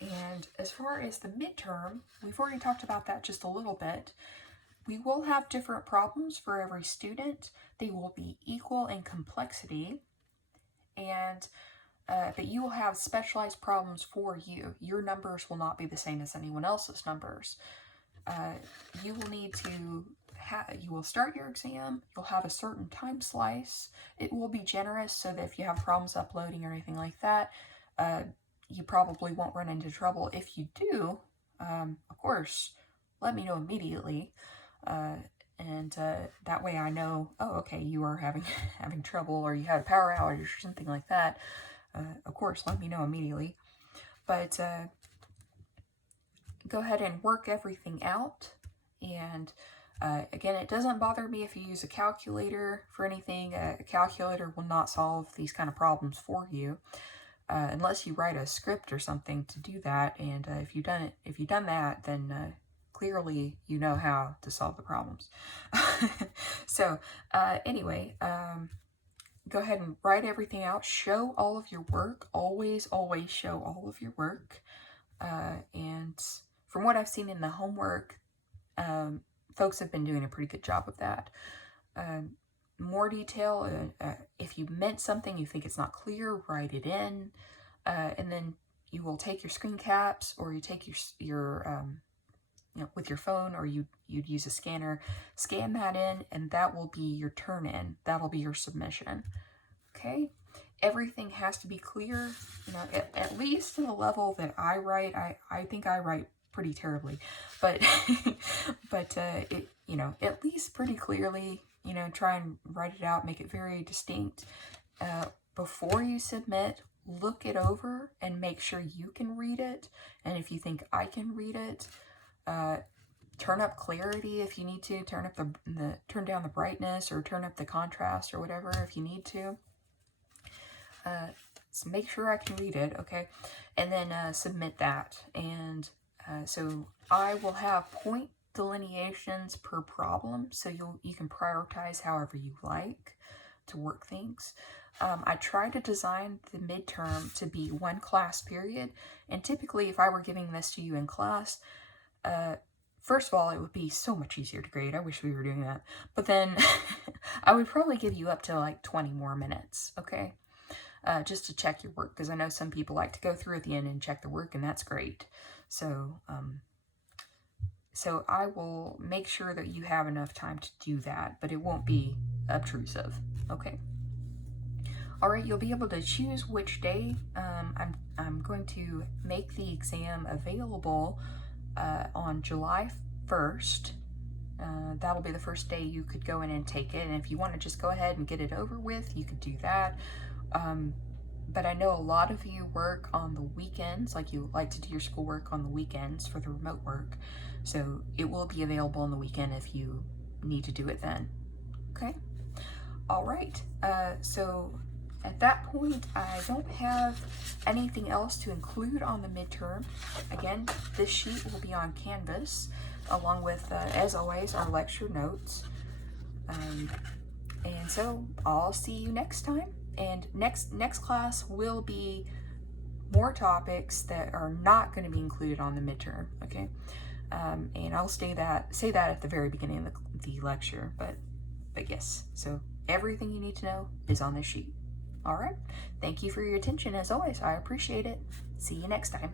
And as far as the midterm, we've already talked about that just a little bit. We will have different problems for every student. They will be equal in complexity, and but you will have specialized problems for you. Your numbers will not be the same as anyone else's numbers. You will need to you will start your exam, you'll have a certain time slice. It will be generous so that if you have problems uploading or anything like that, you probably won't run into trouble. If you do, of course, let me know immediately. And that way I know, oh, okay, you are having trouble, or you had a power outage or something like that. Of course, let me know immediately. But go ahead and work everything out. And again, it doesn't bother me if you use a calculator for anything. A calculator will not solve these kind of problems for you. Unless you write a script or something to do that. And if you've done that, then clearly you know how to solve the problems. So anyway, go ahead and write everything out. Show all of your work. Always show all of your work. And from what I've seen in the homework, folks have been doing a pretty good job of that. More detail, if you meant something, you think it's not clear, write it in. And then you will take your screen caps, or you take your with your phone, or you'd use a scanner, scan that in, and that will be your turn in. That'll be your submission. Okay? Everything has to be clear, at least to the level that I write. I think I write pretty terribly, but at least pretty clearly, try and write it out, make it very distinct. Before you submit, look it over and make sure you can read it. And if you think I can read it, turn up clarity if you need to, turn down the brightness, or turn up the contrast, or whatever if you need to. So make sure I can read it, okay? And then submit that. And so I will have point delineations per problem, so you can prioritize however you like to work things. I try to design the midterm to be one class period, and typically if I were giving this to you in class, first of all, it would be so much easier to grade. I wish we were doing that. But then I would probably give you up to like 20 more minutes, okay? Just to check your work, because I know some people like to go through at the end and check the work, and that's great. So, so I will make sure that you have enough time to do that, but it won't be obtrusive, okay? All right, you'll be able to choose which day. I'm going to make the exam available on July 1st. That'll be the first day you could go in and take it. And if you want to just go ahead and get it over with, you could do that. But I know a lot of you work on the weekends, like you like to do your schoolwork on the weekends for the remote work. So it will be available on the weekend if you need to do it then. Okay? All right. So at that point, I don't have anything else to include on the midterm. Again, this sheet will be on Canvas, along with, as always, our lecture notes. And so I'll see you next time. And next class will be more topics that are not going to be included on the midterm, okay? And I'll say that at the very beginning of the lecture, but yes. So everything you need to know is on this sheet. All right. Thank you for your attention as always. I appreciate it. See you next time.